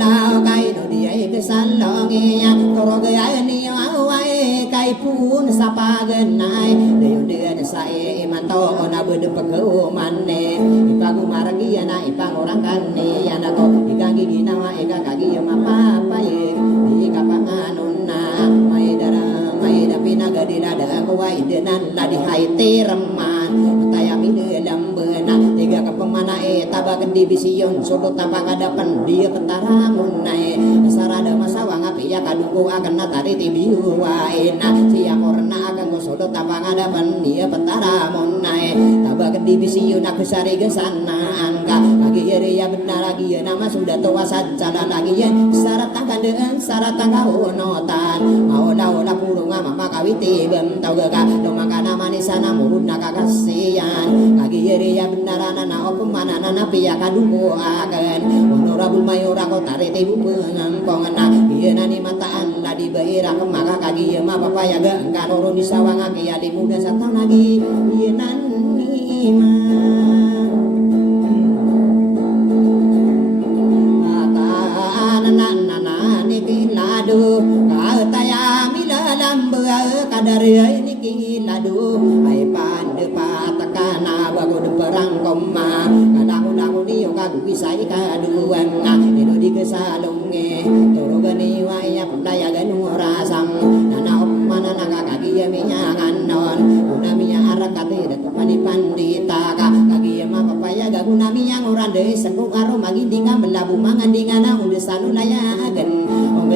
nao kai no dia kesalongi toro gaya ni awai kai pun sapa genai deyo dia sai manto na bede pegeu manne ipagu maragi ana ipang orang kane ana ko igangi ginawa ega kagi ya mapa ye di kapanganonna mai dara mai dapina gadina da gua idenan la di haite reman tayami de lambena tiga kepemana tabak di bision sudut tampak hadapan dia petara munai sarada masawa ngapi ya kadungku akan natari tibiu waina siang orna akan sudut tampak hadapan dia petara munai tabak di bision aku sari gesana angka lagi ya benar lagi ya nama sudah tua saja lagi ya syarat tangga dengan syarat tangga unotan mau lau purunga mama kawiti bentau gaka domaka nama nisana murun naka kasihan lagi ya benar nana opemana nana pia kadungku akan honorable mayora ko tarete bubengan kongena iya nani mataan la di baira maka kagi ya ma papa ya ga kanoro di sawang aki ya di muda satang lagi iya nani ma ladu kataya mila lambe kadare niki ladu ai pande patakana bago de perang koma kadang-kadang ni yo kagu bisai kaduan ino di kesalunge toro gani wa ya pundaya ganu rasam nana opmana naga kagi ya minyangan non unamiya arakate dat pandita kagi ya ma papaya gaguna miyang urande sengkung aro magindinga melabu mangandingana unde sanulaya agen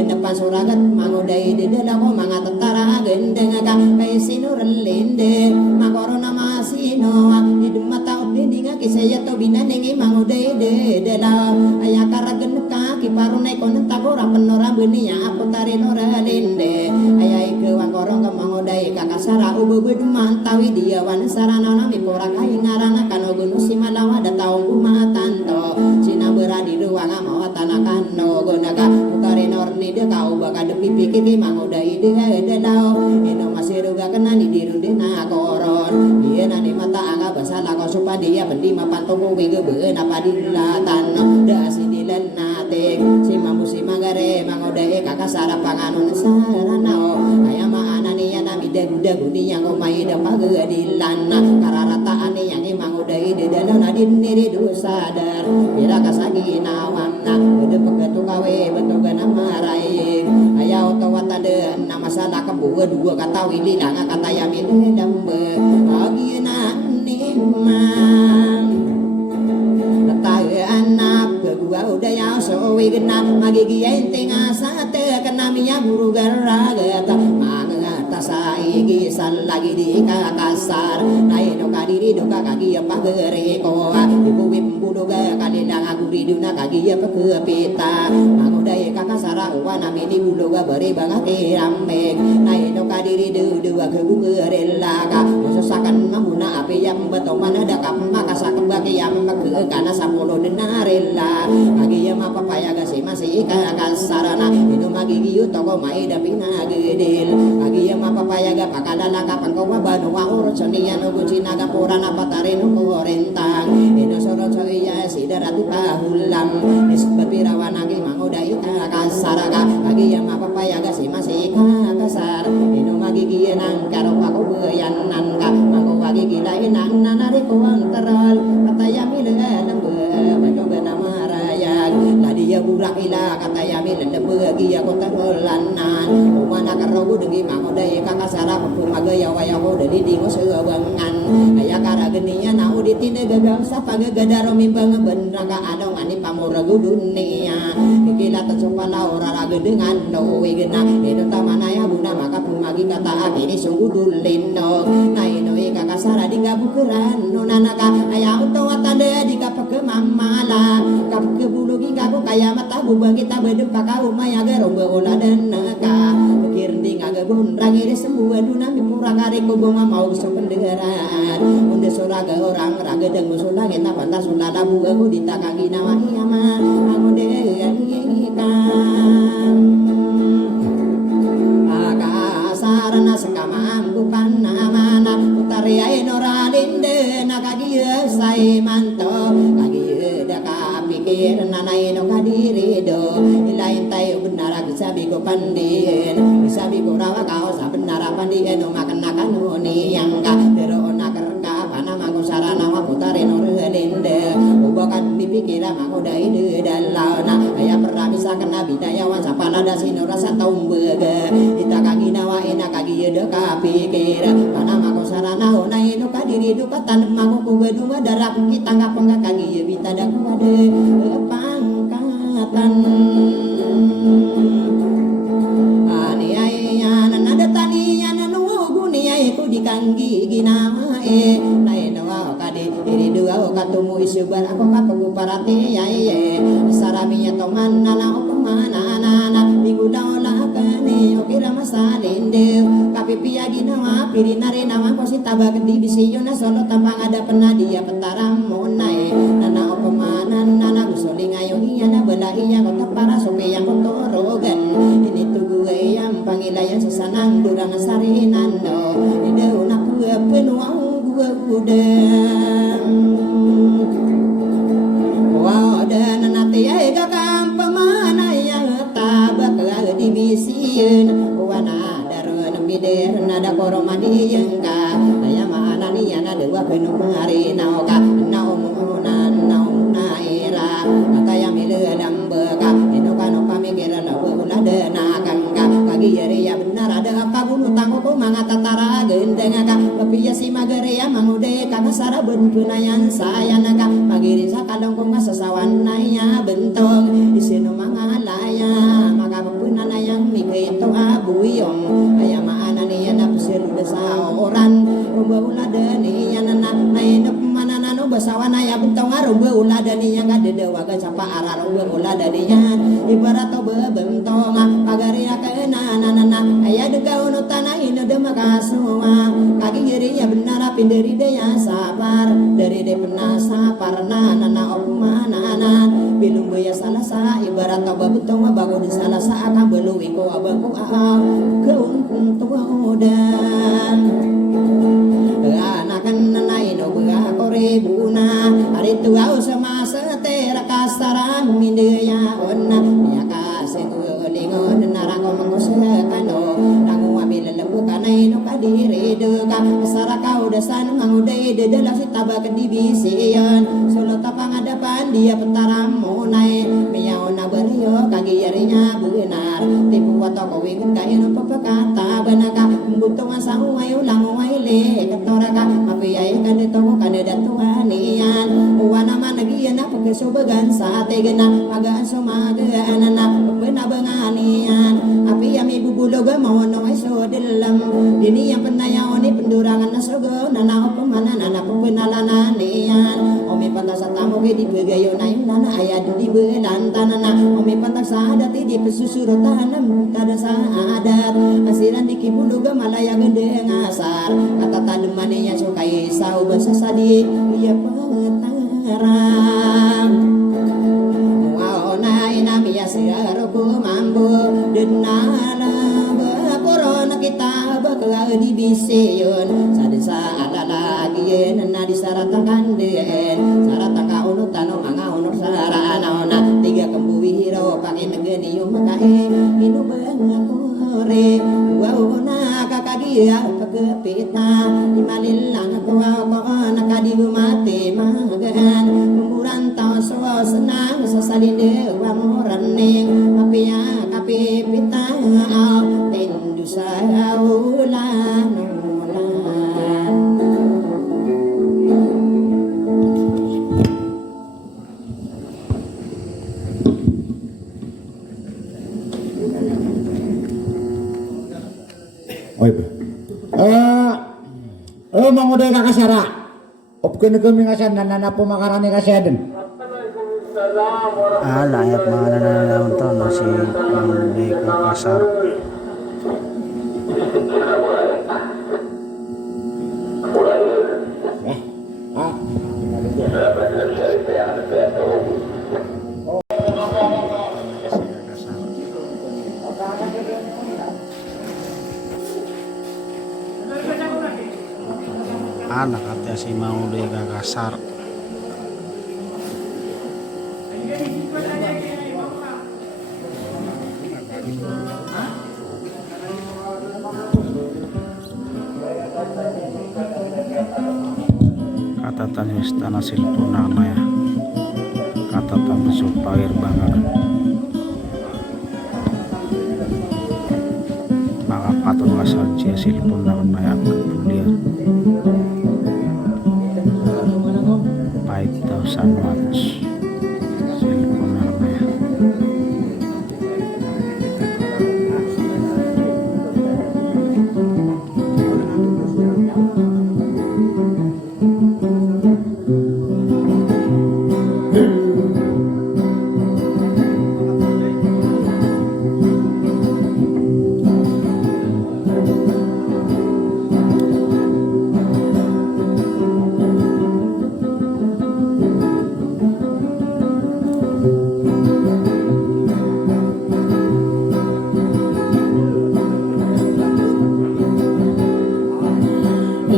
depan suragat mangodai di dalam mga tentara gendeng ka kay sinuralinde makorona masino di mata obdinga kisaya to binaningi mangodai de dalam ayakara genka kiparunay kon takora penora benia aku tarin ora linde ayai ke wangorong ke mangodai kakasara ubud mantawi dia wan sarana nami pora kai ngarana kanogun simalawa da taong gumatanto sina beradi ruang mau tanakan no gonaka bukarin orni de kau baka de pipi kiki mangodai de lau ino masih ruga kena di dirunde na koron dia nani mata angga basala ko supa dia bendi mapantung wege beun apa dilatan da sidilen nate si mambusi magare mangodai kakak sarap panganun saranao kaya ma anani ya nami dagu yang omai da pagadilan kararata ane yang mangodai de dalam nadin niri du sadar bila kasagi nawang na de pegetu kawe bentuk nama rai ayau tawata de nama salah kebuah dua kata wili langa kata yamin dambe agina nimang tahu anak gua udah ya so wigna magigi ente ngasate kanamiya guru garaga mangata saigi sal lagi di kakasar naino kadiri doka kagi apa gere ko ibu wimbu doga kalindang aguri duna kagi apa kepita mangudai kakasara wana mini buloga bare bangake rambek naino kadiri dua kebu gerela ka susakan mamuna api yang betul mana dakap makasa kembali yang make kana samono denarela agi ya mapa paya gasi masih kakasarana ino magi giyu toko mai dapina gedil agi ya mapa paya ga pakadala ka pangkawa banu wa urconian gucina ga purana patareno korentang ino soro coya sidaratu kahulam disebut pirawanagi mangodai kakasaraga agi ya mapa paya gasi masih kakasar ino magi giyu nang karo aku beyanan ka mangko wagi gilai nang nanari ko antaral kataya milega lembe bacoba nama raya ladia burak ila kataya milega bagi aku tangolanan umana karogu dengi mangodai kakasara pumaga yawa dari dingo sewangan aya kara geninya nau ditine gagal sapa gagadaro mimbang benraka adong ani pamuragu dunia kikila tersopala ora raga dengan no wegena edo tamanaya buna maka pumagi kata ini sungguh dulino naino kakasara di gabukeran nonanaka aya auto watande di kapake mamala kapake bulugi kaku kaya mata bubang kita bedem pakau maya garomba ola dan naka pikir ding aga bunrang iri sembuh duna mipura kare kubonga mau sependeran unde soraga orang raga deng musulang eta pantas sulada bu aku ditakagi nawa iyama aku de ikan sarana sekamang bukan namana utariai noralinde nakagiye sai manto kagiye daka pikir nanai no kadiri do ilain tai benar bisa bigo pandien bisa bigo rawa kau sa benar pandien no makan nuni yang ka dero nakerka panama ko sarana wa putare noralinde ubakan dipikira mangodai de dalana aya pernah bisa kena bidayawan sapana da sinora sa taumbega itakagi nawa ena kagi de kapikir hidup katan manguku gedung darak kita ngapa kagi bita daku ada pangkatan nada tanian nugu niai ku dikanggi ginae nae nawa kade iri dua katumu isubar aku kaku parati yae saraminya toman nana okumana nana minggu daola kane okira masalinde kapi pia ginawa piri nare nama kosi tabak di bisiyuna solo tampang ada pernah dia petaram monae nana okumana nana gusoling ayo iya na bela iya kota para sope yang kotorogan ini tugu yang pangilayan sesanang durang sarinando ide una ku penuang gua udang wow dan nanti ai kakam pemana yang tabak di bisieun wana darun mider nada koromadi yang ka aya mana ni ana dewa penu mari nauka naumunan naumna era kata yang mile dam beka enoka noka mikir lawu ulada nakangka kagi yari ya benar ada apa gunung tangko mangata tara gendeng ka kepiya si magere ya mangude kang sara ben punayan sayanaka magiri sakalong kong sasawan naya bentong isino mangalaya maka punana yang mikito abuyong aya maana niya na pusir desa oran rumba ulada niya na nainop manana no basawan aya bentong rumba ulada niya ga dedewaga sapa ara rumba ulada niya ibarat to bentong pagari akena nana aya degau no tanah ino de makasuma kaki jeri ya benar pinderi de ya sabar dari de pernah sapar nana opmana bilung boya salah sa ibarat to bentong bago de salah sa akan beluwi ko abangku keun tua udan anakan nanai no buga kore buna hari tua sama setera kasarang mindeya onna miaka sengulingon narang mengosakano nangu ambil lembu kanai no kadire deka saraka udasan ngangudai de dalam sitabak di bisian solo tapang hadapan dia petaram monai miyaona berio kagi yarinya benar tipu wato kawin kain pepekata benaka butuh masa uai ulang uai le ketoraka api ai kan toko kan datuanian wana managian apa kesobegan sate gena agaan somaga anana bena benganian api yami bubuloga mau no ai so delam dini yang penayoni pendurangan nasogo nana apa mana nana pepenalana nian omi pantas tamu ke di begayo naim nana ayat di belantanana omi pantas sadati di pesusuro tanam kada saadat asiran di kibuluga malaya gede ngasar kata tademaninya sukai sau basasadi iya pengetaran wow naina miya siaroku mambu denala corona kita bakal di bisiyun sadesa ada lagi nana disaratakan den sarataka unut tano manga unut sarana ona tiga kembuwi hiro pakai negeni makae inu bangakore wow na kakadia pakepita imalilang kuwa ko nakadi mati magan umuran tao so senang sasalinde wa moraning apia kapipita tindu sa ulan manguday ka kasara opken kami ngasan nana pemakarane kasaden layak mga nananaon to no si Manguday ka kasar anak katanya si Manguday ka kasar katatan istana silpunana ya katatan supaya banget maka patut asal cia silpunana ya kemudian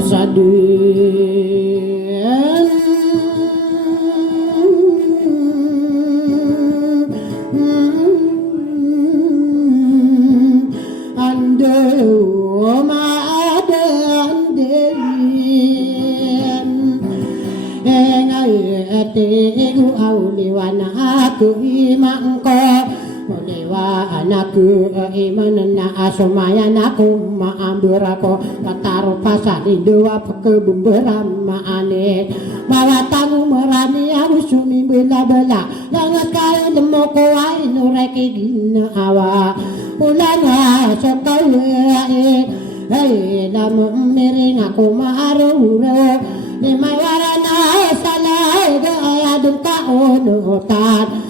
sadin ande ma ada andin engai etigu auliwana aku imangko Dewa anakku iman na asumaya naku maambur aku taruh pasar di dua pekebumberam maane bawa tangu merani aku sumi bela-bela langat kaya lemo kuai nureki gina awa ulanga sokaya hei lamu miring aku maaruro limai warana salah gaya duka unutan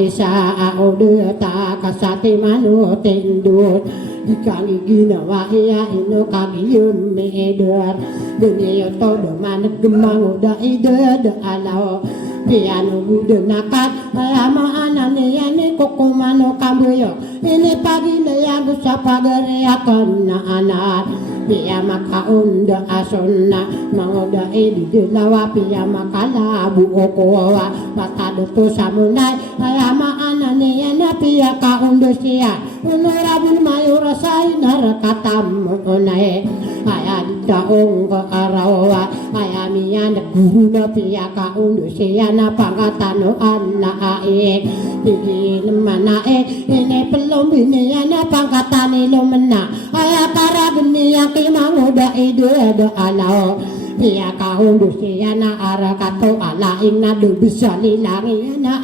Aisyah udah tak kasati manu tendut Ikangi ginawa iya ino kagi yumeder Dunia yoto demana gemang udah ide de alau Piano udah nakat Lama anane yani koko mano kambuyo Ini pagi leyagu sapa geriakan na anak Pia maka unda asonna Mangoda edi delawa Pia maka labu okowa Patado to samunay Lama anane yana Pia ka unda siya Unurabul mayo rasay Narakatam unay Aya di taong ke arawa Aya miya naguru na Pia ka unda siya Na pangatano ana aik Digi naman aik Ini pelom bini yana pangkatani lumena Aya karagini yang mangoda ide de alau dia kaum dusia na ara kato ala ing na de bisa lilangi na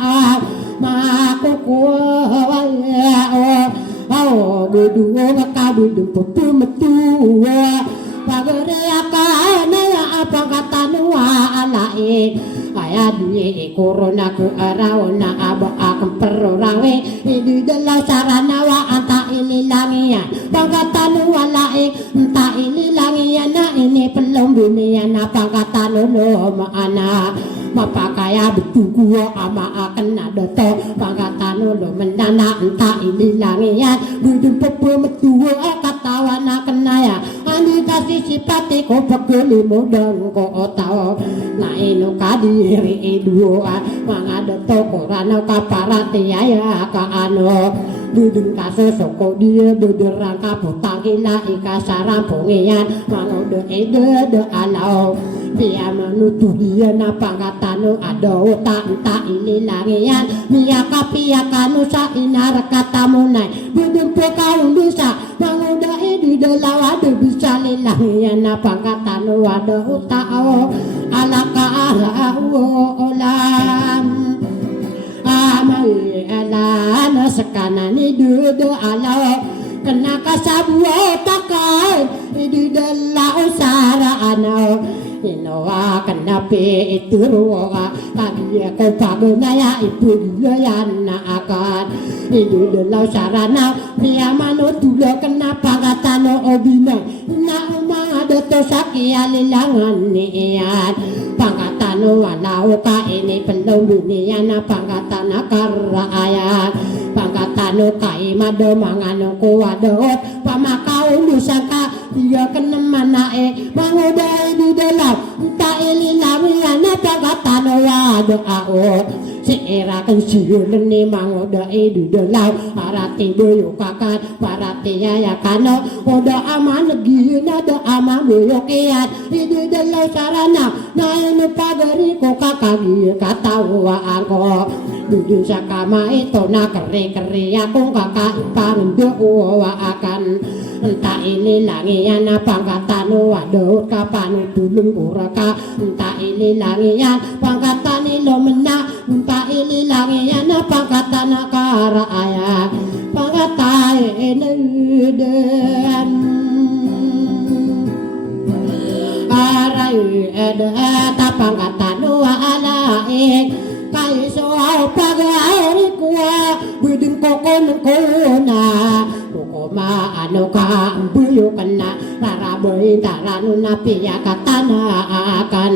maku kuwa gedua kabudung putu metu pagere akana ya apa kata nuwa ala ing aya duye corona ku arauna aba akan perorawe di dalam sarana wa anta ililangiya pangkatan wala enta ililangiya na ini pelom dunia na pangkatan lo maana mapakaya betuku ama akan ada to pangkatan lo mendana enta ililangiya budung pepe metu katawana kenaya andi kasih sipati ko pekeli mudang ko tau na ino kadiri dua mangada to korana kaparati ya ka ano budung kaso soko dia bederang kaputang ila ika sarampungian mangodo ede de alau dia menutuh dia na pangkatano ada tak ini langian mia kapia kanu sa inar katamunai budung pokaung bisa mangodo ede de lawade bisa lilangian na pangkatano ada utao alaka olam amai alana sekanani dudu alau kena kasabua pakai di dalam sara anau inoa kenapi itu ruwa kami kau pagunaya ibu dilayana akan di dalam sarana dia manut dulu kenapa katano obina na umang ada tosaki alilangan nian pangkatano walau ka ini pelong dunia na pangkatana karayat pangkatano kai mado mangano kuwadot pamakau lusaka dia kena manae mangudai di dalam ta ililangian na pangkatano wado aot seerakan siulen ni mangudai di dalam arati boyo kakat parati ya kano oda aman lagi nada aman boyo kiat di dalam sarana na ino pagari ko kakagi katawa ako duduk sakama itu na keri aku kakak ipang doa akan entah ini langian pangkatan waduh kapan dulung uraka entah ini langian pangkatan lo mena entah ini langian pangkatan karaya pangkatan ini dan arai ada pangkatan walaik kai soal pagari kuwa buding kokon kona kokoma ano ka buyo kana raraboy daranu napi ya katana akan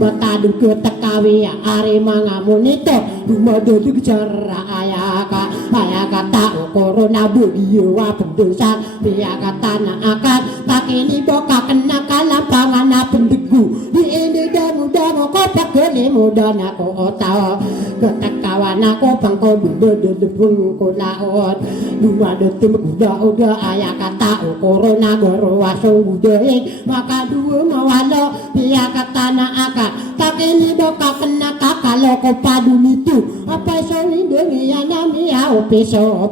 batadu ke tekawi ari mangamun itu dumado dicara ayaka Maya kata corona budiyo wa pendosa Maya kata na akan Pakini boka kena kalampangan na pendegu Di ini damu-damu kopak geli muda na ko otao Ketekawan ako pangko duduk ko laot Dua detim udah ayah kata corona gorwaso udahin Maka dua mawalo Maya kata na akan Pakini boka kena kakalo ko padun itu Apa sori dunia namia opeso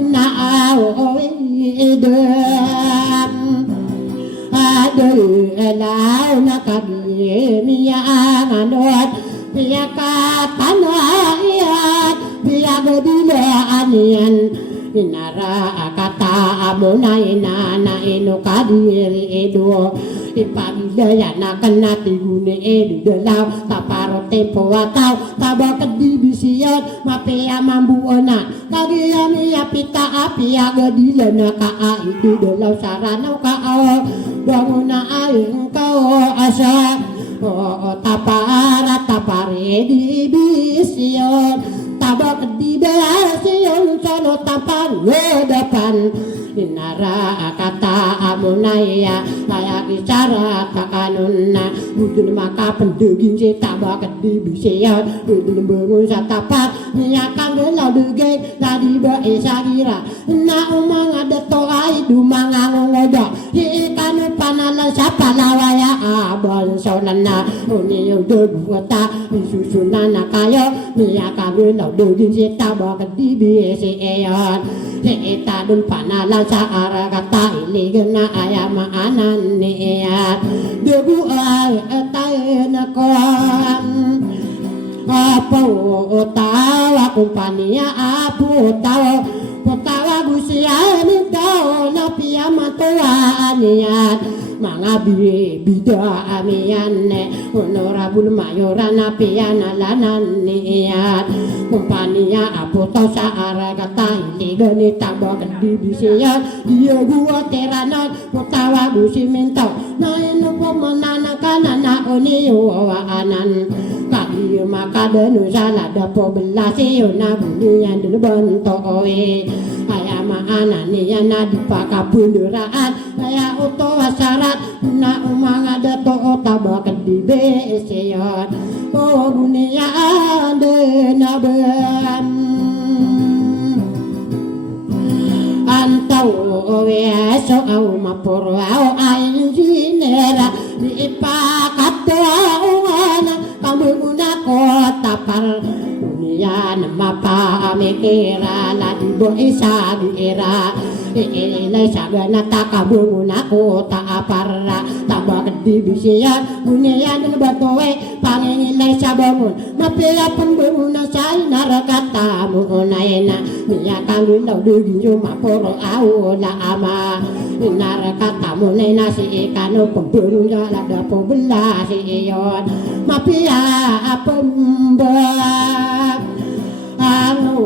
Na idam Aduh elau nakabi Mia anot Mia katana iat Mia gedila anian Inara kata amuna inana inu kadiri edo Ipagidaya na kanati gune edu delau Taparo tempo atau Taba kedibisian Mapea mambuona Kagia miya pita api Agadila na kaa itu delau Saranau kaa Banguna aing kau asa Tapare dibision Taba kedibisian Solo tampang depan Inara kata amunaya Kaya bicara kakanun na Mungkin maka pendegin si tabak kedibisian Mungkin bangun sa tapak Niakan gelau degay Tadi baisa kira Na umang ada toai Dumanga ngoda Ikan panalan sa palawaya Abal solan na Uniyo deguata Isusunan na kayo Niakan gelau degin si tabak kedibisian Ita dun panalan sa arakata iligan na ayamaanan niya Debu ay tayo na kuhan Apo tawa kumpanya apo tawa Putawa gusiya nito na piyamatuwa niyan Mga bida amiyan Honorable mayoran na piyanalanan niyan Kumpanya apo taw sa aragata iligan ni tabak dibisiyan Dia gua teranan putawa gusimintaw Na ino po mananakanan na uniwaanan Kaya makadano sa lada po belasiyo na buniyan dinabantoy Kaya maanan niya na di pakapunduraan Kaya uto asarat na umanga dato o tabak dibisiyan O buniyan dinaban Antaw so au mapuro au ayin sinera Di ipakato au ana Kamuna ko tapar Dunia nama pamikira Ladi bo isa gira Ilay sagana takabuna ko taapara Tabak dibisiyan Dunia dan batowe Pangilay sa bangun Mapila pembuna sa narakata Muunayna Niya kalulaw dugin yung mapuro au la ama Narakata munayna si ikano Pembuna lada po bela si iyon Mapia pembak Ano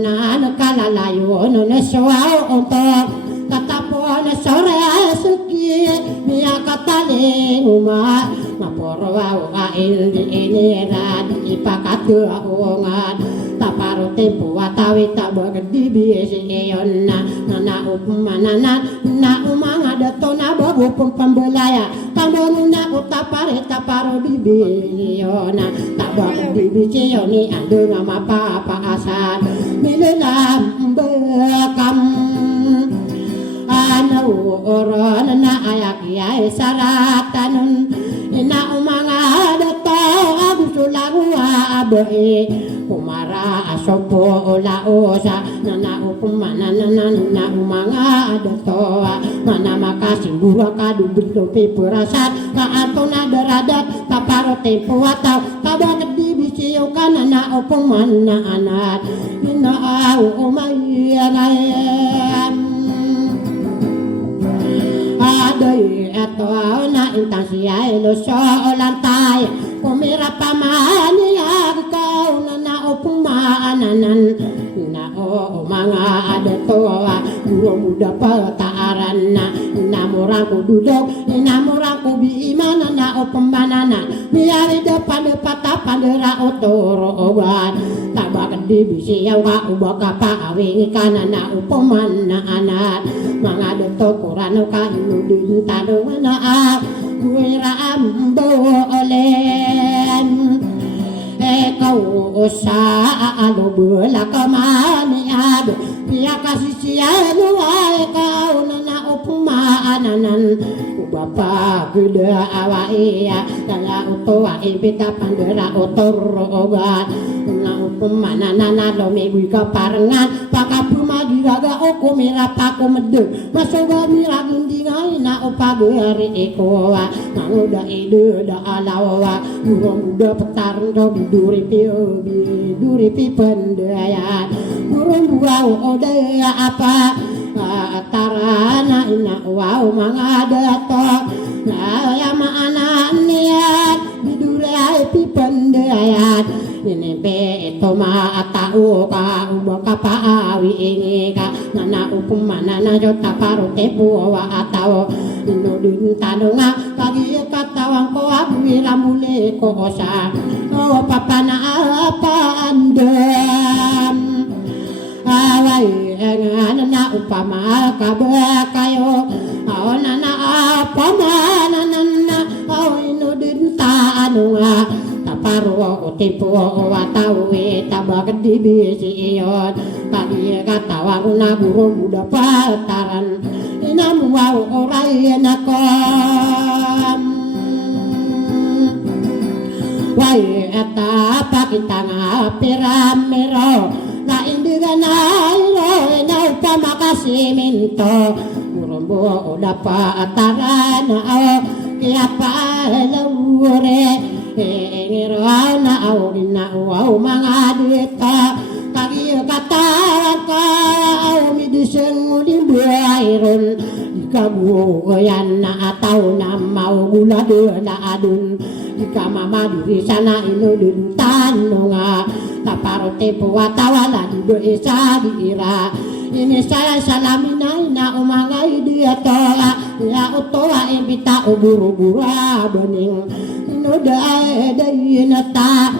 na nakalalayo No nasyaw untuk Tatapo na sore sakit Miya kataling uma Mapuro au kail di inira Di ipakatuangan Taparo tempo atawi tabag dibisi iyon na Nanaupumanan na umanga dato na bago pembelaya Tambon na utapare taparo dibisi iyon na Tabag dibisi iyon ni ando nga mapapaasan Mililam bekam Ano oron na ayak yay saratanon Ina umanga dato agusulang waabe Kumara asopo ola osa Nana upumanan na umanga dato Mana makasigura kadubito pipurasat Kaato na daradat Kaparo tempo ataw Kabak dibisiyo ka na upuman na anak Inaaw umayagayam Adoy eto na intansiya iluso lantay Kumira pa maniyag kau na naupumaanan Na o mga adato Guro muda pa taaran na Namura namurangku duduk namurangku biimana na upembanana biari depan tapan dera otoroban tabak di bisi yang wa ubaka paawing kanana upemana anak mangade tokuran kainu din tanungana wira ambolen kau usaha alo bela kemaniad dia kasih sianu kau nana upmaanan bapa gede awaiya dala utoa ibita pandera otoroga na upmana nana do megu kaparengan pakapu magi gaga oku mira paku mede masoga mira gindingai na upageri ekoa manguda ide da alawa muda petarung do duri pi pendaya burung buau odaya apa tarana ina wau mangadato ya maana niat bidurai pi pendaya ini pe itu ma atau ka ubaka paawi ini ka nana upumana na jota paru tepu wa atau nudin tanunga kagi katawang ko abwi ramule ko osa oh papa na apa andam awai nana upama kabakayo oh nana apa nana oh nudin tanunga taparu tipu watawi tabak di bisi iyon kagi katawang na burung muda pataran inamu wau orai nakom wai eta pakita ngapiramiro na indigana iro na upamakasi minto burumbu udah pataran kiapa lewure ngirana au ina au mangadita kagi kataran ka au midiseng dimbairun dikabu goyan na atau namau gula na adun jika mama diri sana inu din tanunga taparote puwatawala di desa diira ini saya salaminai na umangai dia toa ya utoa ibita uburu-bura bening inu dayina ta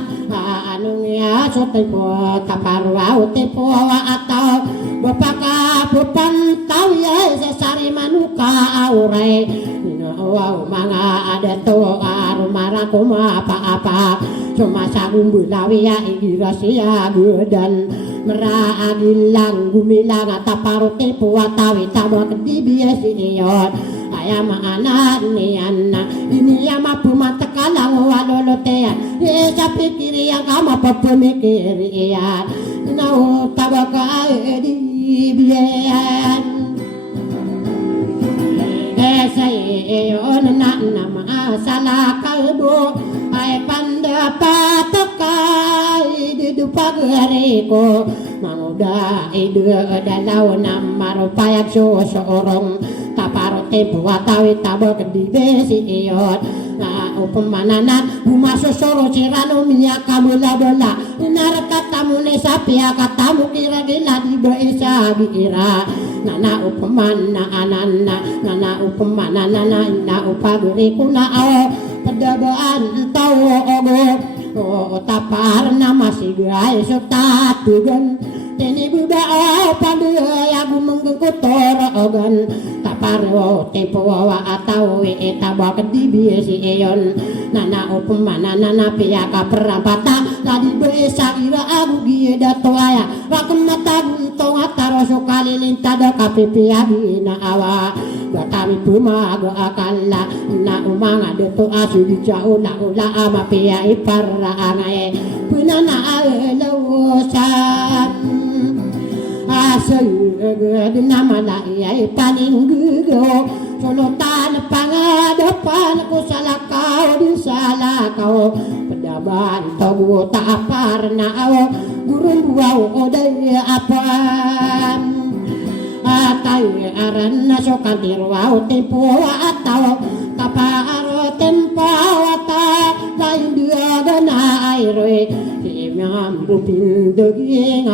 anung ya sote po taparwa ute po atau bapaka pupantau ya sesari manuka aurai inu wow manga ada to arumara kuma apa-apa cuma sagung bulawi ya igirasia gedan meragilang gumilang taparote po atawi tabak di biasi iyon ayam anak ni anak ini yang mampu mata kalang wadolotea saya pikir yang kamu pemikir ya nau tabaka di bian saya nak nama salah kalbu ay pandapat kai di dupa gereko manguda ide dalau nama rupayak seorang taparote buatawi tabak di besi iyon na upemananan bumaso soro cirano miya kamula bola inarakat tamune sapia katamu kira gila di beisa biira nana upemana anana nana upemana nana ina upageri kuna ao pedabaan tau ogo tapar nama si gaya serta tugan ini buda pandu ya gumeng kotor ogan taparo tepo wa atau tabak di biasi eyon nana upemana nana pia ka perampata tadi besa ira agu gie datoaya rakem mata guntong ataro sokali lintada kapipi na awa batami puma go akalla na umanga deto asu di jauh na ula ama pia iparra angae punana alosan asal nama lai paling gugo solotan pangadapan ko salah kau di salah kau pedaban tahu tak parna guru buau odai apa atai aran sokan dirwau tempo atau taparo tempo ata lain dia dana airoi si imam rupin deging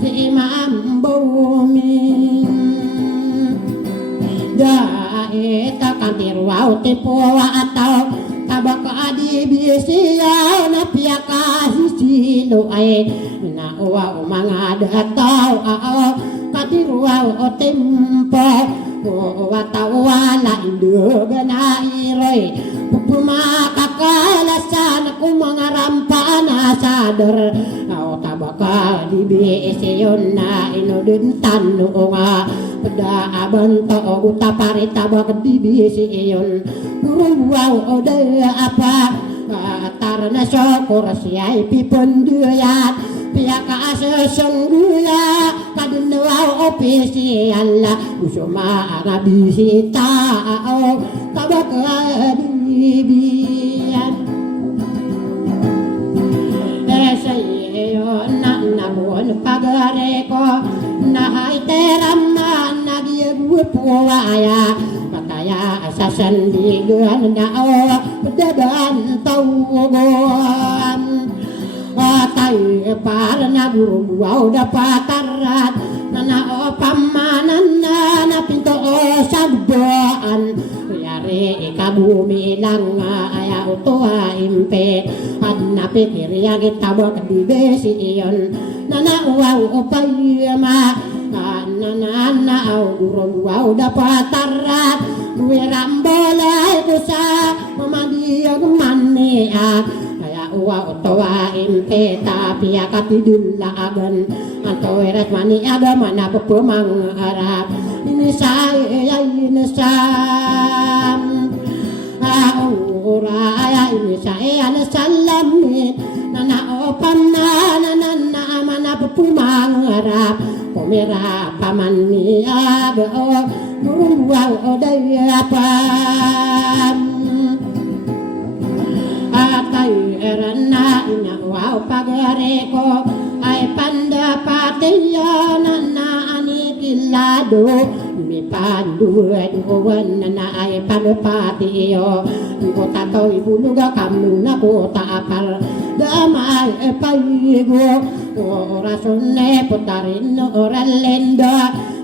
si imam bumi dae wow tipu atau tabak adi bisiya na piyaka silo ay na wow mga dataw katiruaw o tempo watawa indug na iroy pumakakalasan kung mga rampa na sadar tabaka di bisiyon na inuduntan nga Pedaaban to uta pare tabak dibisi iyon Uruwaw o de apa Tarana syukur siya ipipunduyat Piyaka sesungguya Kadinawaw ofisial Usuma nga bisita Tabak dibiyan Sayo na nabuon pagare ko Nahay teram na nagyagwapawaya Pataya sa sandigan na dadan tawagon Tayo para naburuwaw na patarat Na naopamanan na napinto sa buwan Yari ikabumilang ayaw tuwa impe At napikir yung tabak di besi iyon Nanauaw o payama Nananaaw guruwaw dapat tarat Wirambolay ko sa mamadiyag mania Kaya uwaw tuwa impe Tapi akatidulagan Anto erat maniaga manapapumang harap Inisay inisam Uraya inisay anasalamit Nanaopam na manapapumang harap Kumira paman niaga Guruwaw o dayapam Atay eran na inawaw pagare ko Ay pandapatiya na anikilado Mi panduwan na ay panapatiyo Iko tataw ibuluga kamu na ko taapal Damay payigo Orason ne putarin oralendo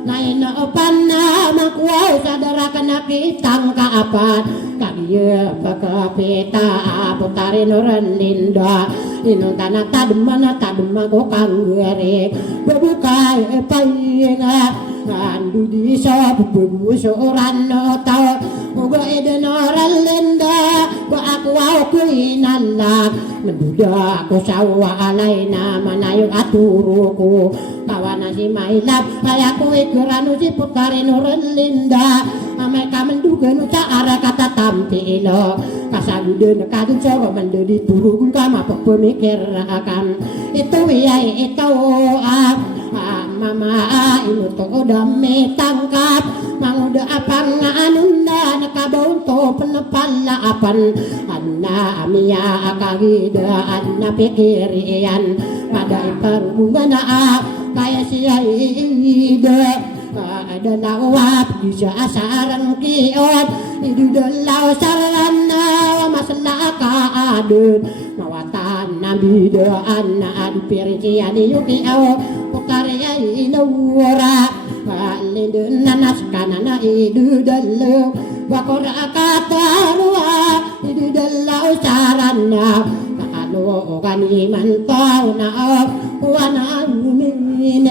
Nainoopan na makwaw sa daraka nakitang kaapat Kagiya pagkapita putarin oralendo Inong tanang tadma ko kanggari Babukay pahinga Andu di sa bubuso orano tao Uga eden oralendo Ba ako ko inalak Nabuda ako sa waalay na manayong aturo ko Tawa na si Mailap Kaya ko ikurano si putarin oralinda Amay ka mandugan sa ara katatampi ilo Kasagudo na kadun sa kamando di turugong ka mapapumikir akam Ito iyay ito Mama inuto o dami tangkap Manguda apang anunda Nakabaon to panapalaapan Anna amiya akagida Anna pikirian Pada iparungan na Kaya siya ida Ada lawap di sa asarang kiot Idudalaw saran na Masala kaadun Mawatan na bidaan na Adipirisiyan iyukiaw Pukarya inawara Lindun na naskana na idudalaw Wakora katarwa Idudalaw saran na Kakalo kaniman tao na Wana uminin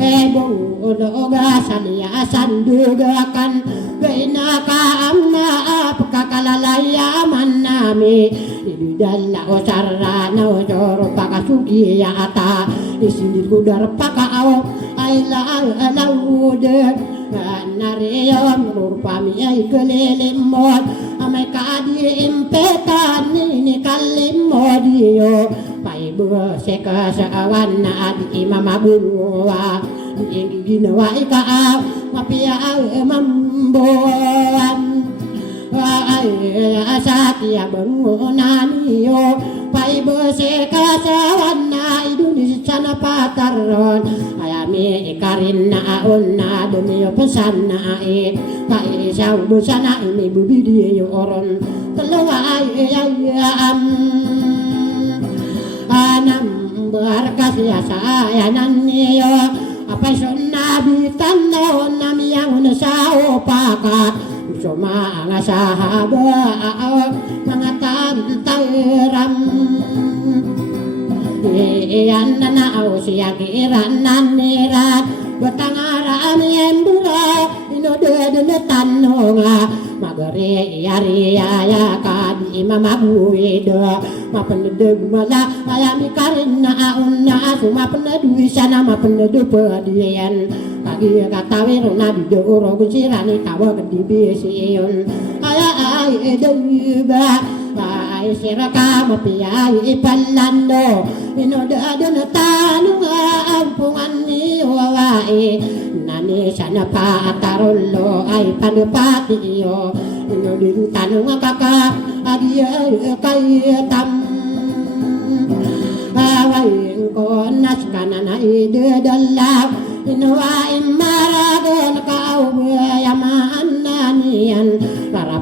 Ebong uloga saliya sandugakan Pinakaam na pagkakalalayaman nami Idudala o sarana o joro pakasugiya ata Isindir kudar pakaaw ay laalawude Nariyom rupami ay kalilimot Amay kaadi impetan ni kalimod iyo Paibo seka sa awan na adi imamabunwa Ing ginawa ikaaw Mapiyaaw mambuan Ay asaki abangunan iyo Paibo seka sa awan na Indonesia na pataron Ayami ikarin na aon na Dumiyo pesan na ay Kaisaw busa na imibubidi oron Talawa ay Anam berkasih sayanan niyo apa sonabitan no nami yang sa opakat cuma sahabat mga tantaram iyan na nao siya kiran nanirat batangarami embura inodede na tanonga magari yari ya kadi mamaguida mapenedeg mala ayami karin na auna suma penedui sana mapenedu pedian kagi katawir na bidoro gusirani tawa gedi bisiun ay deba ay siraka mapiay ipalando inodede na tanonga ampungan ni wawae nani sana pa atarolo ay panupati iyo inodin tanong kaka adiya kay tam awayin ko nas kanana idedala inuwain maragon kauyamaan nanian para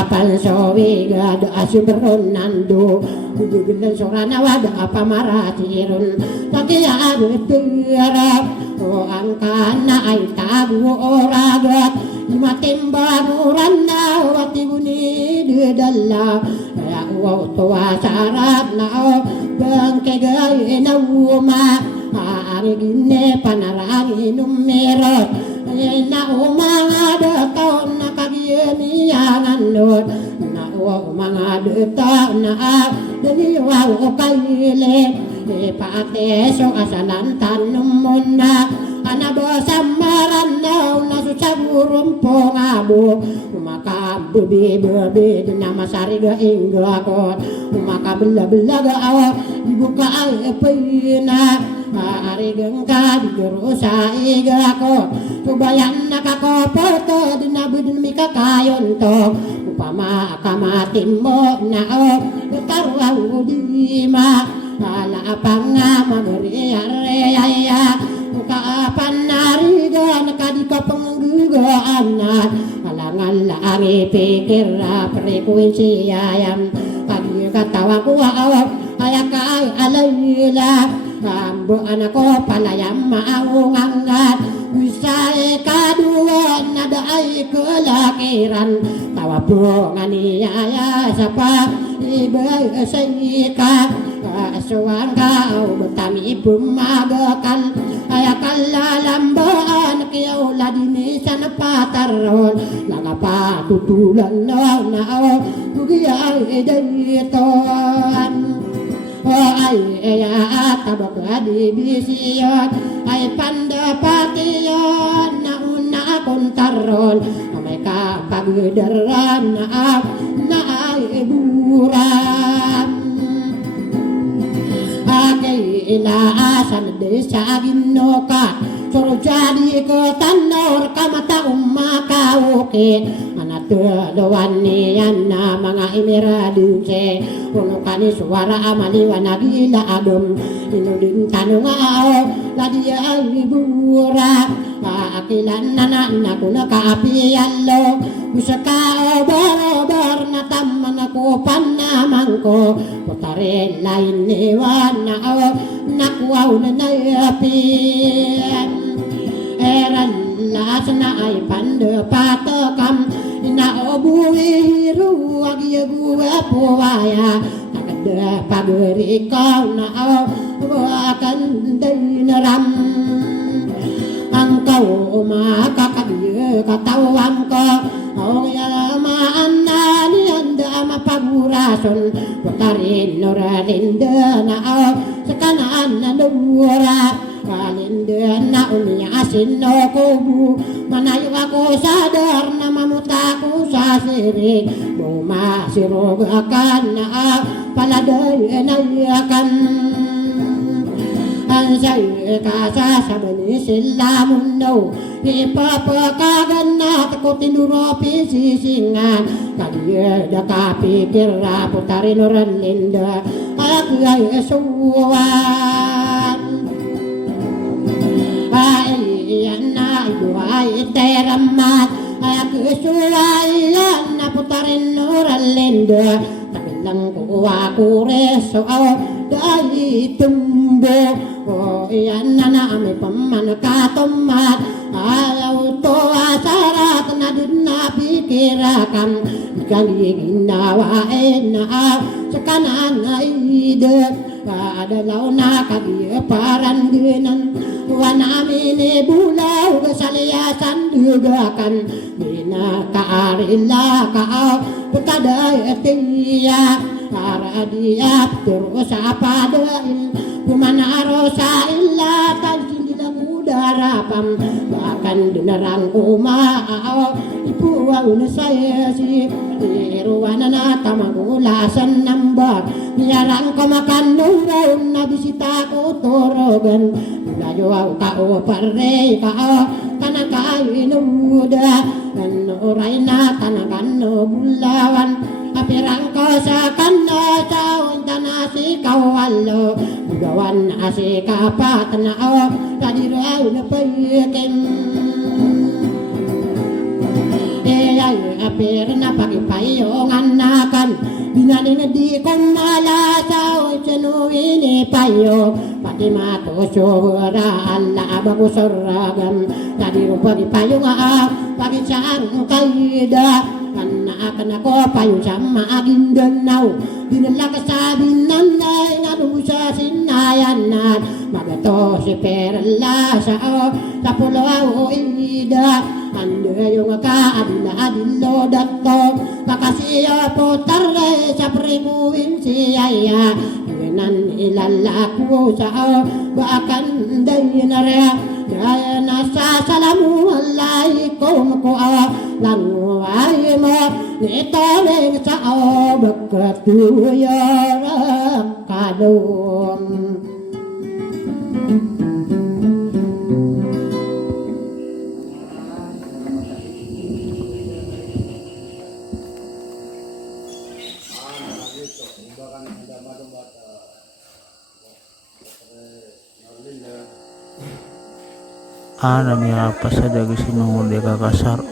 apan sowiga do asubron nando gugulan sorana wada apa maratirun takiya betirap o angkana ay tagu oragat imatimba murana wati guni dedalla ya wa tuwa sarap na o bangke gay na uma ari gine panarang inumerot na umanga dataw na kagiyamiyangan lot na umanga dataw na daliwa o kaile paate so asalan tanumon na anabosamaran na susaburum po ngabo umakabubi na masariga ingga ko umakabela-belaga awa dibuka ay pina arigang ka digero sa iga ko tubayan nakakopoto dinabudin mi kakayon to upama kamatin mo na o karuang di ma ala panga magari-ari-aya kaapan nariga nakadika panggugaan na alangan laangi pikir frekuensi ayam kagi katawa ko ayaka alayla ambo anako palayam maungangat wisay kadua nada ay kelakiran tawa po nganiaya sapa ibay sayika aswang kau betami pumagakan ayakalalambaan kiyaw ladini sana pataron langapa tutulan na nao bugiya edayton ay tabak adibisyon ay pandapatiyon na una akong taron may kapagdaran na ay buram agay inaasan de sa ginoka soro jadi ke tanor kamata umakawukit anatulawan niyan na mga imiradunse unukani suara amaliwa nagila agam inudin tanong ladi ay bura akilan na kuna kaapiyalo bisa ka obar na taman ako panamang ko putarin lain niwan na nakuwaw na nayapian eran las na ay pandapatakam inaobuhiru agyaguwa puwaya takada pagari ikaw na akan dinaram ang kau makakagya katawan ko ang yamaan na niyanda mapagurason putarin noralinda na sa kanaan na lura kalinda na umiyasin no kubu manayo ako sadar na mamuta ko sa sirig bumasirog akan na paladay na yakan ansay kasasabani sila mundo ipapakagan na tako tinuro pisisingan kaliya kapikir putarin oran linda aku ay esuwan yan na iduay teramat aku esuwayan na putarin oran linda takilang kuwa kureso dahil tumbo ko iyan na ame paman katomat ayaw to asarat na din na pikirakan kali ginawain na sa kanan ay ide adalaw na kagiparan dinan wanamin ibulaw kasaliyasan dugakan binakaarila ka pagkaday tiya para diap terus apa dain pumanaro sa ilatan sindilang udarapam bahkan dinarang umaaw ipuwaw na saya si iruwana na tamagulasan nambag niyarang ko makanuraw na bisita ko torogan layo ka o pare ka kanakayo inuda oray na kanagan bulawan apirang ko sa kano taon tanasi kawalo bugawan asi kapat na o radiraw na payikin ay apir na pagipayongan nakan binali na di ko malasaw sinuwini payo pati matosura ala bago soragan tadi ko pagipayo nga pagisaan kayda kana ko payo sama aging ganaw dinala ka sa binanay nga lusa sinayanan magato si perla sa pulo o ida ando yung kaadila dato kakasiya po tare sa primuin siyaya yanan ilalako sa bakan day na rea daya nasa salamu alay ko makuha languay mo nito rin sa bagkatuyarang kadong Ananya apa saja si mengundi kakasar.